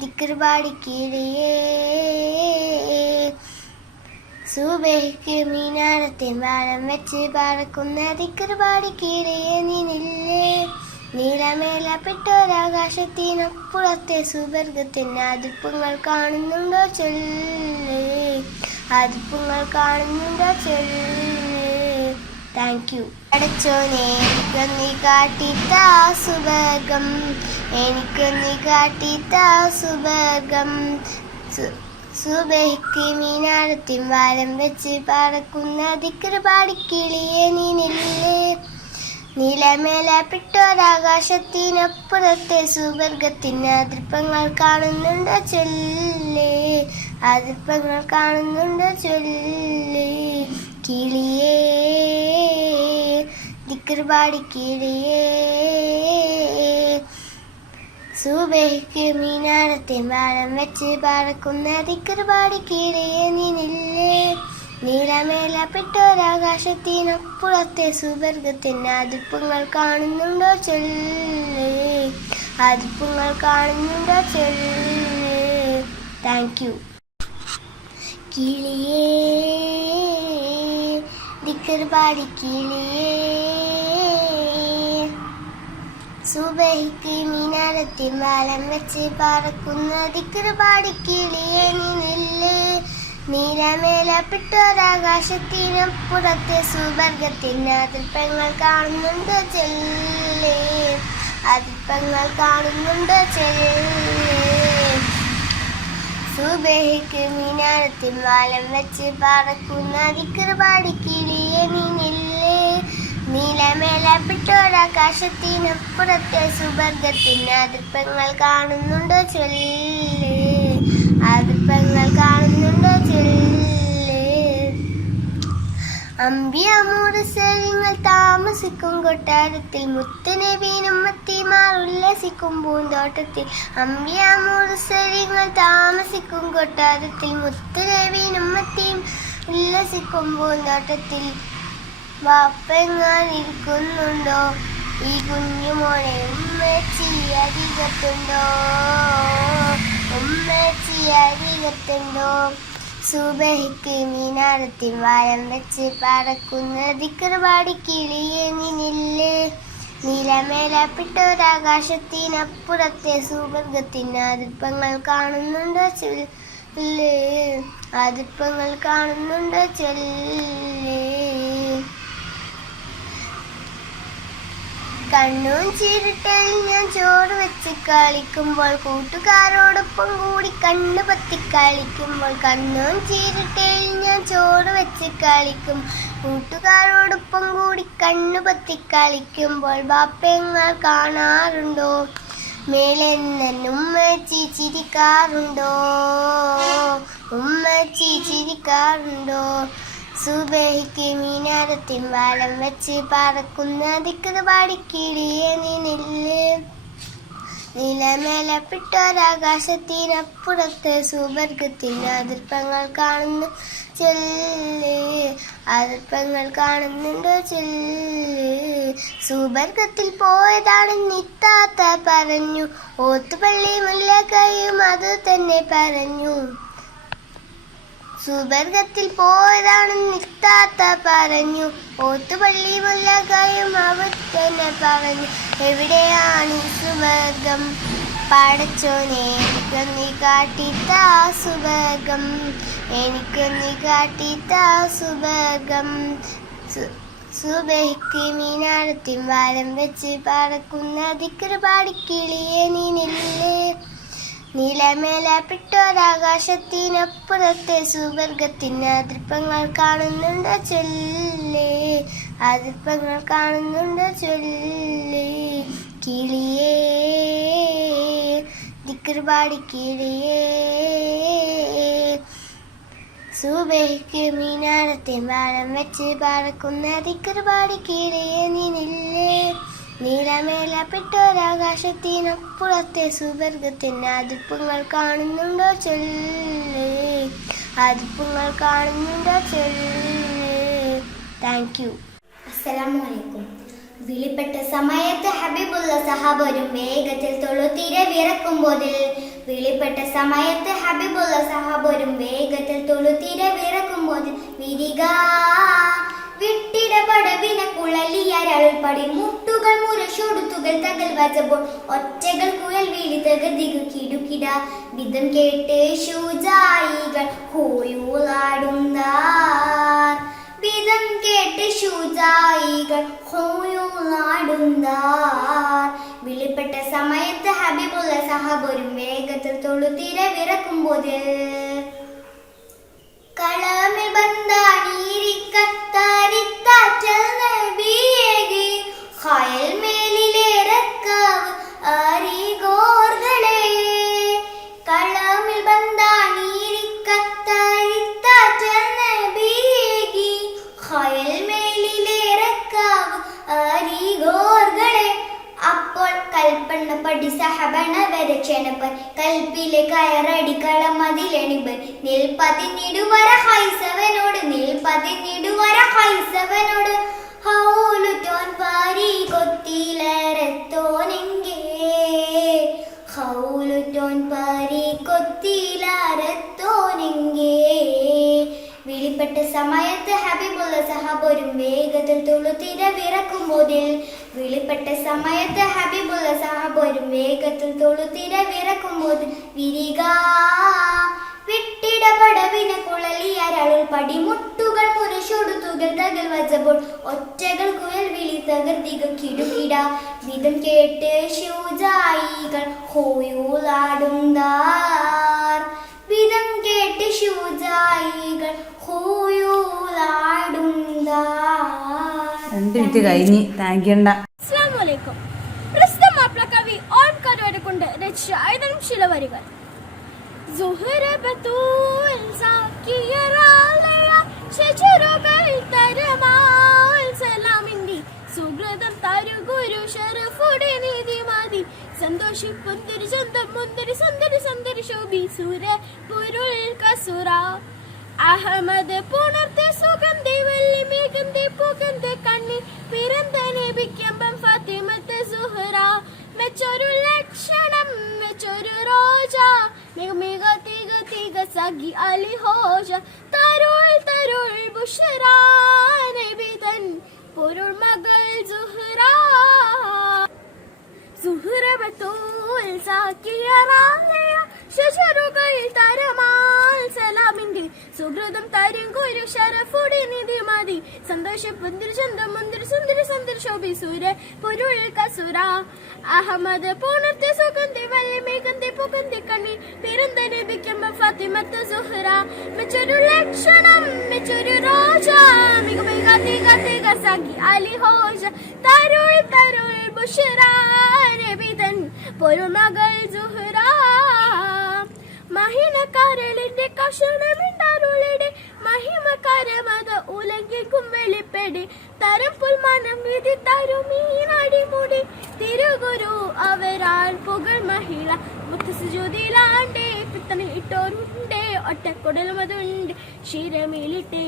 ദിക്ർ പാടി കിളിയേ. സുബഹിക്ക് മീനാരത്തിൻ വാരം വെച്ച് പറക്കുന്ന ദിക്കറുപാടി കിളിയെ നിന്നില്ലേ നീലമേലപ്പെട്ടൊരാകാശത്തിനപ്പുറത്തെ സുവർഗത്തിന് അതിപ്പുങ്ങൾ കാണുന്നുണ്ടോ ചൊല്ല് അതിപ്പുങ്ങൾ കാണുന്നുണ്ടോ ചൊല്ല്. Thank you. അടച്ചോനെ എനിക്കൊന്നി കാട്ടിത്താ സുവർഗം എനിക്കൊന്നി കാട്ടിത്താ സുവർഗം. സുബഹിക്ക് മീനാരത്തിൻ വാരം വെച്ച് പറക്കുന്ന ദിക്കറുപാടി കിളിയെ നിന്നില്ലേ നീലമേലപ്പെട്ടൊരാകാശത്തിനപ്പുറത്തെ സുവർഗത്തിന് അതിർപ്പങ്ങൾ കാണുന്നുണ്ടോ ചൊല്ല് അതിർപ്പങ്ങൾ കാണുന്നുണ്ടോ ചൊല്ല്. കിളിയേ ദിക്കറുപാടി കിളിയേ സുബഹിക്ക് മീനാരത്തിൻ വാരം വെച്ച് പറക്കുന്ന ദിക്കറുപാടി കിളിയെ നിന്നില്ലേ നീലമേലപ്പെട്ടൊരാകാശത്തിനപ്പുറത്തെ സുവർഗത്തിന് അതിർപ്പങ്ങൾ കാണുന്നുണ്ടോ ചൊല്ല് അതിർപ്പങ്ങൾ കാണുന്നുണ്ടോ ചൊല്ല്. Thank you. കിളിയേ ദിക്കറുപാടി കിളിയേ സുബഹിക്ക് മീനാരത്തിൻ വാരം വെച്ച് പറക്കുന്ന ദിക്കറുപാടി കിളിയെ നിന്നില്ലേ നീലമേലപ്പെട്ടൊരാകാശത്തിനപ്പുറത്തെ സുവർഗത്തിന് അതിർപ്പങ്ങൾ കാണുന്നുണ്ടോ ചൊല്ല് അതിർപ്പങ്ങൾ കാണുന്നുണ്ടോ ചൊല്ല്. സുബഹിക്ക് മീനാരത്തിൻ വാരം വെച്ച് പറക്കുന്ന ദിക്കറുപാടി കിളിയെ നിന്നില്ലേ നീലമേലപ്പെട്ടൊരാകാശത്തിനപ്പുറത്തെ സുവർഗത്തിന് അതിർപ്പങ്ങൾ കാണുന്നുണ്ടോ ചൊല്ല് അതിർപ്പങ്ങൾ കാണുന്നുണ്ടോ ചൊല്ല്. അമ്പിയ മുർസലിങ്ങൾ താമസിക്കും കൊട്ടാരത്തിൽ മുത്തുനബിയും മത്തിമാർ ഉല്ലസിക്കും പൂന്തോട്ടത്തിൽ അമ്പിയ മുർസലിങ്ങൾ താമസിക്കും കൊട്ടാരത്തിൽ മുത്തുനബിയും മത്തിയും ഉല്ലസിക്കും പൂന്തോട്ടത്തിൽ വാപ്പെങ്ങാനിരിക്കുന്നുണ്ടോ ഈ കുഞ്ഞുമോനെ ഉമ്മച്ചി അരികത്തുണ്ടോ ഉമ്മച്ചി അരികത്തുണ്ടോ. സുബഹിക്ക് മീനാരത്തിൻ വാരം വെച്ച് പറക്കുന്ന ദിക്കറുപാടി കിളിയെ നിന്നില്ലേ നീലമേലപ്പെട്ടൊരാകാശത്തിനപ്പുറത്തെ സുവർഗത്തിന് അതിർപ്പങ്ങൾ കാണുന്നുണ്ടോ ചൊല്ല് അതിർപ്പങ്ങൾ കാണുന്നുണ്ടോ ചൊല്ല്. കണ്ണും ചീരിട്ടൽ ഞാൻ ചോറ് വെച്ച് കളിക്കുമ്പോൾ കൂട്ടുകാരോടൊപ്പം കൂടി കണ്ണു പത്തി കളിക്കുമ്പോൾ കണ്ണും ചീരിട്ടൽ ഞാൻ ചോറ് വെച്ച് കളിക്കും കൂട്ടുകാരോടൊപ്പം കൂടി കണ്ണു പത്തി കളിക്കുമ്പോൾ ബാപ്പങ്ങൾ കാണാറുണ്ടോ മേലെന്ന് ഉമ്മച്ചി ചിരിക്കാറുണ്ടോ ഉമ്മച്ചി ചിരിക്കാറുണ്ടോ. സുബഹിക്ക് മീനാരത്തിൻ വാരം വെച്ച് പറക്കുന്ന ദിക്കറുപാടി കിളിയെ നിന്നില്ലേ നീലമേലപ്പെട്ടൊരാകാശത്തിനപ്പുറത്തെ സുവർഗത്തിന് അതിർപ്പങ്ങൾ കാണുന്നു ചൊല്ല് അതിർപ്പങ്ങൾ കാണുന്നുണ്ടോ ചൊല്ല്. സുവർഗത്തിൽ പോയതാണ് നിത്താത്ത പറഞ്ഞു ഓത്തുപള്ളി മുല്ലക്കയും അത് തന്നെ പറഞ്ഞു സുവർഗത്തിൽ പോയതാണ് നിത്താത്ത പറഞ്ഞു ഓത്തുപള്ളി മുല്ലക്കയും അവർ തന്നെ പറഞ്ഞു. എവിടെയാണ് സുവർഗം പടച്ചോനെ എനിക്കൊന്നി കാട്ടിത്താ സുവർഗം എനിക്കൊന്നി കാട്ടിത്താ സുവർഗം. സുബഹിക്ക് മീനാരത്തിൻ വാരം വെച്ച് പറക്കുന്ന ദിക്കറുപാടി കിളിയെ നിന്നില്ലേ നീലമേലപ്പെട്ടൊരാകാശത്തിനപ്പുറത്തെ സുവർഗത്തിന് അതിർപ്പങ്ങൾ കാണുന്നുണ്ടോ ചൊല്ല് അതിർപ്പങ്ങൾ കാണുന്നുണ്ടോ ചൊല്ല്. കിളിയേ ദിക്കറുപാടി കിളിയേ സുബഹിക്ക് മീനാരത്തിൻ വാരം വെച്ച് പറക്കുന്ന ദിക്കറുപാടി കിളിയെ നിന്നില്ലേ നീലമേലപ്പെട്ടൊരാകാശത്തിനപ്പുറത്തെ സുവർഗത്തിന് അതിർപ്പങ്ങൾ കാണുന്നുണ്ടോ ചൊല്ല് അതിർപ്പങ്ങൾ കാണുന്നുണ്ടോ ചൊല്ല്. Thank U. അസ്സലാമലൈക്കും. വിളിപ്പെട്ട സമയത്ത് ഹബീബുള്ള സഹാബരും വേഗത്തിൽ തൊഴുത്തിര വിറക്കുമ്പോതിൽ വിളിപ്പെട്ട സമയത്ത് ഹബീബുള്ള സഹബരും വേഗത്തിൽ തൊഴുതിര വിറക്കുമ്പോൾ വിരിക വിട്ടിടപടവിന കുഴലിയാരൾപടി മുട്ടുകൾ മുരശൊടുത്തുകൾ തകൽ വച്ചപ്പോൾ ഒറ്റകൾ കുഴൽ വീഴി തകർദികു കിടുകിട വിധം കേട്ട് ശൂജായികൾ ഹോയൂലാടുന്നാർ വിധം കേട്ട് ശൂജായികൾ ഹോയൂലാടുന്നാർ വിളിപ്പെട്ട സമയത്ത് ഹബീബുള്ള സഹബരും വേഗത്തിൽ തൊഴുതിര വിറക്കുമ്പോൾ കളമിൽ ബന്ധാനീരിക്കത്താരിത്താറ്റൽ നബിയേകി ഖയൽ മേലിലേറക്കാവ് ആരിഗോർകളെ കളമിൽ ബന്ധാനീരിക്കത്താരിത്താറ്റൽ നബിയേകി ഖയൽ മേലിലേറക്കാവ് ആരിഗോർകളെ അപ്പോൾ കൽപ്പണ പടി സഹബണ വരക്ഷണപ്പൻ കൽപ്പിലെ കയറടി കളമതിലെണിബൻ നിൽപ്പതിഞ്ഞിടുവര ഹൈസവനോട് നിൽപ്പതിഞ്ഞിടുവര ഹൈസവനോട് ഹൗലുറ്റോൻ പാരി കൊത്തിയിലരത്തോനെങ്കേ ഹൗലുറ്റോൻ പാരി കൊത്തിയിലരത്തോനെങ്കേ വിളിപ്പെട്ട സമയത്ത് ഹബീബുള്ള സഹബരും വേഗത്തിൽ തൊഴുതിര വിറക്കുമ്പോതിൽ വിളിപ്പെട്ട സമയത്ത് ഹബീബുള്ള സഹബരും വേഗത്തിൽ തൊഴുതിര വിറക്കുമ്പോതിൽ വിരിക വിട്ടിടപടവിന കുഴലിയാരളുൾ പടിമുട്ടുകൾ പുരുഷൊടുത്തുകൾ തകൽ വച്ചപ്പോൾ ഒറ്റകൾ കുഴൽ വിളി തകർദിക കിടുകിട വിധം കേട്ട് ശൂജായികൾ ഹോയൂലാടുന്നാർ വിധം കേട്ട് ശൂജായികൾ ഹോയൂലാടുന്നാർ. 2 മിനിറ്റ് കഴിഞ്ഞ് താങ്കണ്ട. അസ്സലാമു അലൈക്കും. പ്രസിദ്ധ മാപ്പിള കവി ഓൺ കരോരെ കൊണ്ട് രചിച്ച ഏതാനും ചില വരികൾ. സുഹറ ബത്തൂൽ സാക്കിയറാലയ ശജറുകൾ തരമാൽ സലാമിന്തി സുഹൃതം താരു ഗുരു ഷറഫുടെ നീതിമാതി സന്തോഷിപ്പൊന്തിരി ചന്തം മുന്തിരി സുന്ദരി സുന്ദരി ശോഭി സൂര പുരുൾ കസുര അഹമ്മദ് പുണർത്തെ സുഗന്ധി വല്ലി മേഘന്തി പുകന്തി കണ്ണി പിറந்த നബിക്കമ്പം ഫാത്തിമത്തെ സുഹറ മെച്ചൊരു ലക്ഷണം മെച്ചൊരു റോജ മിക തിക തിക സഗി അലി ഹോജ തരുൾ തരുൾ ബുഷറ നബിതൻ പൊരുൾ മകൾ സുഹറ സുഹറ ബത്തൂൽ സാക്കിയറാലയ ശജറുകൾ തരമാൽ സലാമിന്റെ സുഹൃതം തരും ഗുരു ഷറഫുടെ നിധിമതി സന്തോഷപ്പൊന്തിരി ചന്തം മുന്തിരി സുന്ദരി സുന്ദരി ശോഭി സൂര്യ പൊരുൾ കസുര അഹമ്മദ് പുണർത്തെ സുഗന്ധി വല്ലി മേഘന്തി പുകന്തി കണ്ണി പിറந்த നബിക്കമ്പം ഫാത്തിമത്തെ സുഹറ മെച്ചൊരു ലക്ഷണം മെച്ചൊരു റോജ മിക മിക തിക തിക സഖി അലി ഹോജ തരുൾ തരുൾ ബുഷറ നബിതൻ പൊരുൾ മകൾ സുഹറ മഹിന കരളിന്റെ കഷണമിണ്ടരുളുടെ മഹിമകരമത ഉലകിക്കും വെളിപ്പെടി തരം പുൽമാനം വിധി തരുമീനടിമുടി തിരുഗുരു അവരാൾ പുകൾ മഹിള മുത്തസുജോതിലാണ്ടേ പിത്തന ഇട്ടോരുണ്ടേ ഒറ്റക്കൊടലുമതുണ്ട് ശിരമേലിട്ടേ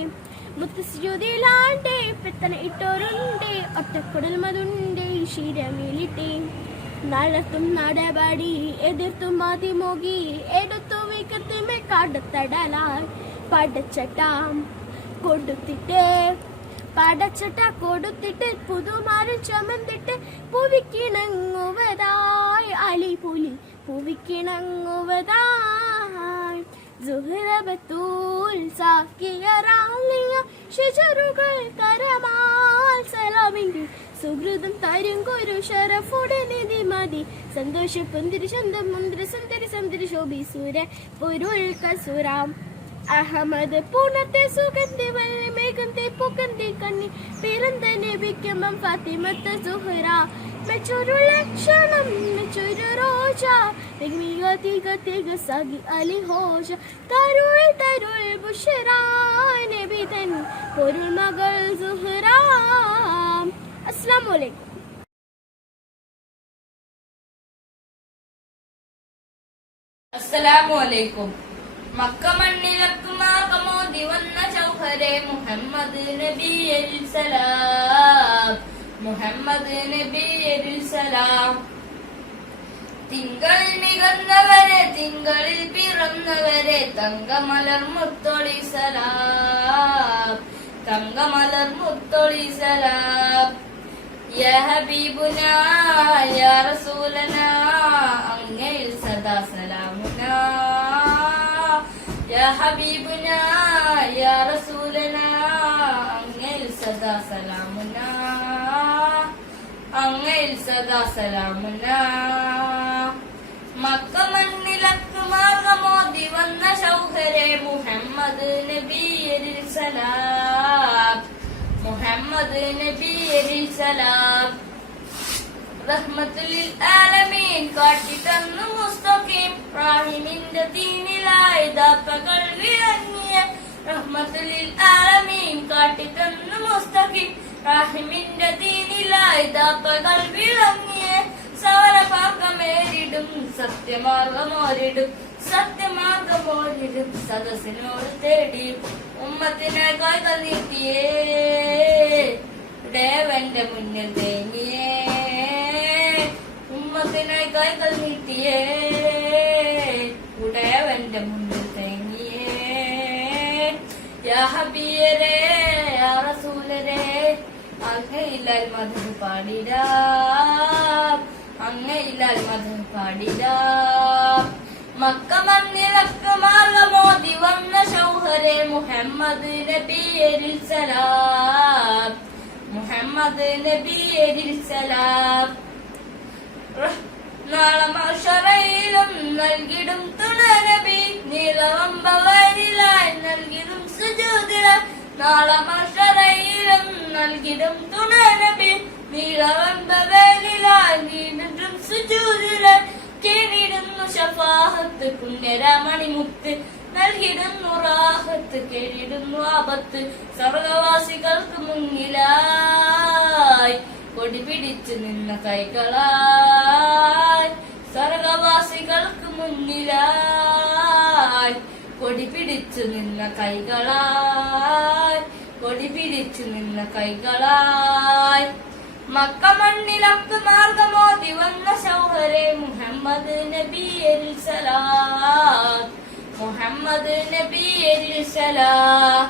മുത്തസുജോതിലാണ്ടേ പിത്തന ഇട്ടോരുണ്ടേ ഒറ്റക്കൊടലുമതുണ്ട് ശിരമേലിട്ടേ നടത്തും നടപടി എതിർത്തും മതിമുകി എടുത്തു വിക്കത്തിമേ കടത്തടലായി പടച്ചട്ടാം കൊടുത്തിട്ട് പുതുമാരൻ ചമന്നിട്ട് പുവിക്കിണങ്ങുവതായി അലിപുലി പുവിക്കിണങ്ങുവതായി സുഹൃബത്തൂൽ സാക്കിയറാലിയ ശജറുകൾ കരമാൽ സലാമിന്റെ സുഹൃതം തരും ഗുരു ഷറഫുടെ നിധിമതി സന്തോഷപ്പൊന്തിരി ചന്തം മുന്തിരി സുന്ദരി സുന്ദരി ശോഭി സൂര്യ പൊരുൾ കസുരാം അഹമ്മദ് പുണത്തെ സുഗന്ധി വല്ലി മേഘന്തി പുകന്തി കണ്ണി പിറந்த നബിക്കമ്പം ഫാത്തിമത്തെ സുഹറ മെച്ചൊരു ലക്ഷണം മെച്ചൊരു റോജ മിക തിക തിക സഗി അലി ഹോജ തരുൾ തരുൾ ബുഷറ നബിതൻ പൊരുൾ മകൾ സുഹറ. അസ്സലാമു അലൈക്കും. അസ്സലാമു അലൈക്കും. മക്ക മണ്ണിലക്കുമാകമോദി വന്ന ചൗഹരെ മുഹമ്മദ് നബിയിൽ സലാം മുഹമ്മദ് നബിയിൽ സലാം തിങ്കളിൽ മികന്നവരെ തിങ്കളിൽ പിറന്നവരെ തങ്കമലർ മുത്തൊളി സലാം തങ്കമലർ മുത്തൊളി സലാം യാ ഹബീബുനാ യാ റസൂലനാ അങ്ങയിൽ സദാ സലാമുനാ യാ ഹബീബുനാ യാ റസൂലനാ അങ്ങയിൽ സദാ സലാമുനാ അങ്ങയിൽ സദാ സലാമുനാ മക്ക മണ്ണിലക്ക് മാർഗമോദി വന്ന ശൗഹരെ മുഹമ്മദ് നബിയരിൽ സലാം മുഹമ്മദ് നബിയരിൽ സലാം റഹ്മത്തുൽ ആലമീൻ കാട്ടിത്തന്നു മുസ്തഖീം റഹീമിന്റെ ദീനിലായി ദാപ്പകൾ വിളങ്ങിയ റഹ്മത്തുൽ ആലമീൻ കാട്ടിത്തന്നു മുസ്തഖീം റഹീമിന്റെ ദീനിലായി ദാപ്പകൾ വിളങ്ങിയ സവരപാക്കമേരിടും സത്യമാർഗമോരിടും സത്യമാർഗമോരിടും സദസ്സിനോട് തേടി ഉമ്മത്തിനെ കൈകൾ നീട്ടിയേ ദേവന്റെ മുന്നിൽ തേങ്ങിയേ ഉമ്മത്തിനായി കൈകൾ നീട്ടിയേ ഉടയവന്റെ മുന്നിൽ തേങ്ങിയേ യാ ഹബീബരേ യാ റസൂലരേ അങ്ങയില്ലാൽ മധു പാടിടാം അങ്ങയില്ലാൽ മധു പാടിടാം മക്ക മണ്ണിലക്ക് മാർഗമോദി വന്ന ശൗഹരെ മുഹമ്മദ് നബിയരിൽ സലാം മുഹമ്മദ് നബിയരിൽ സലാം നാളെ മഹ്ശറയിലും നൽകിടും തുണ നബി നീളവമ്പവരിലായി നൽകിടും സുജൂദിലായി നാളെ മഹ്ശറയിലും നൽകിടും തുണ നബി നീളവമ്പവരിലായി നീണ്ടിടും സുജൂദിലായി കേണിടുന്നു ശഫാഹത്ത് പുണ്യരാമണിമുത്ത് നൽകിടുന്നു റാഹത്ത് കേണിടുന്നു ആപത്ത് സർവവാസികൾക്ക് മുന്നിലായി കൊടി പിടിച്ചു നിന്ന കൈകളായി സർവവാസികൾക്ക് മുന്നിലായി കൊടി പിടിച്ചു നിന്ന കൈകളായി കൊടി പിടിച്ചു നിന്ന കൈകളായി മക്ക മണ്ണിലക്ക് മാർഗമോദി വന്ന ശൗഹരെ മുഹമ്മദ് നബിയരിൽ സലാം മുഹമ്മദ് നബിയരിൽ സലാം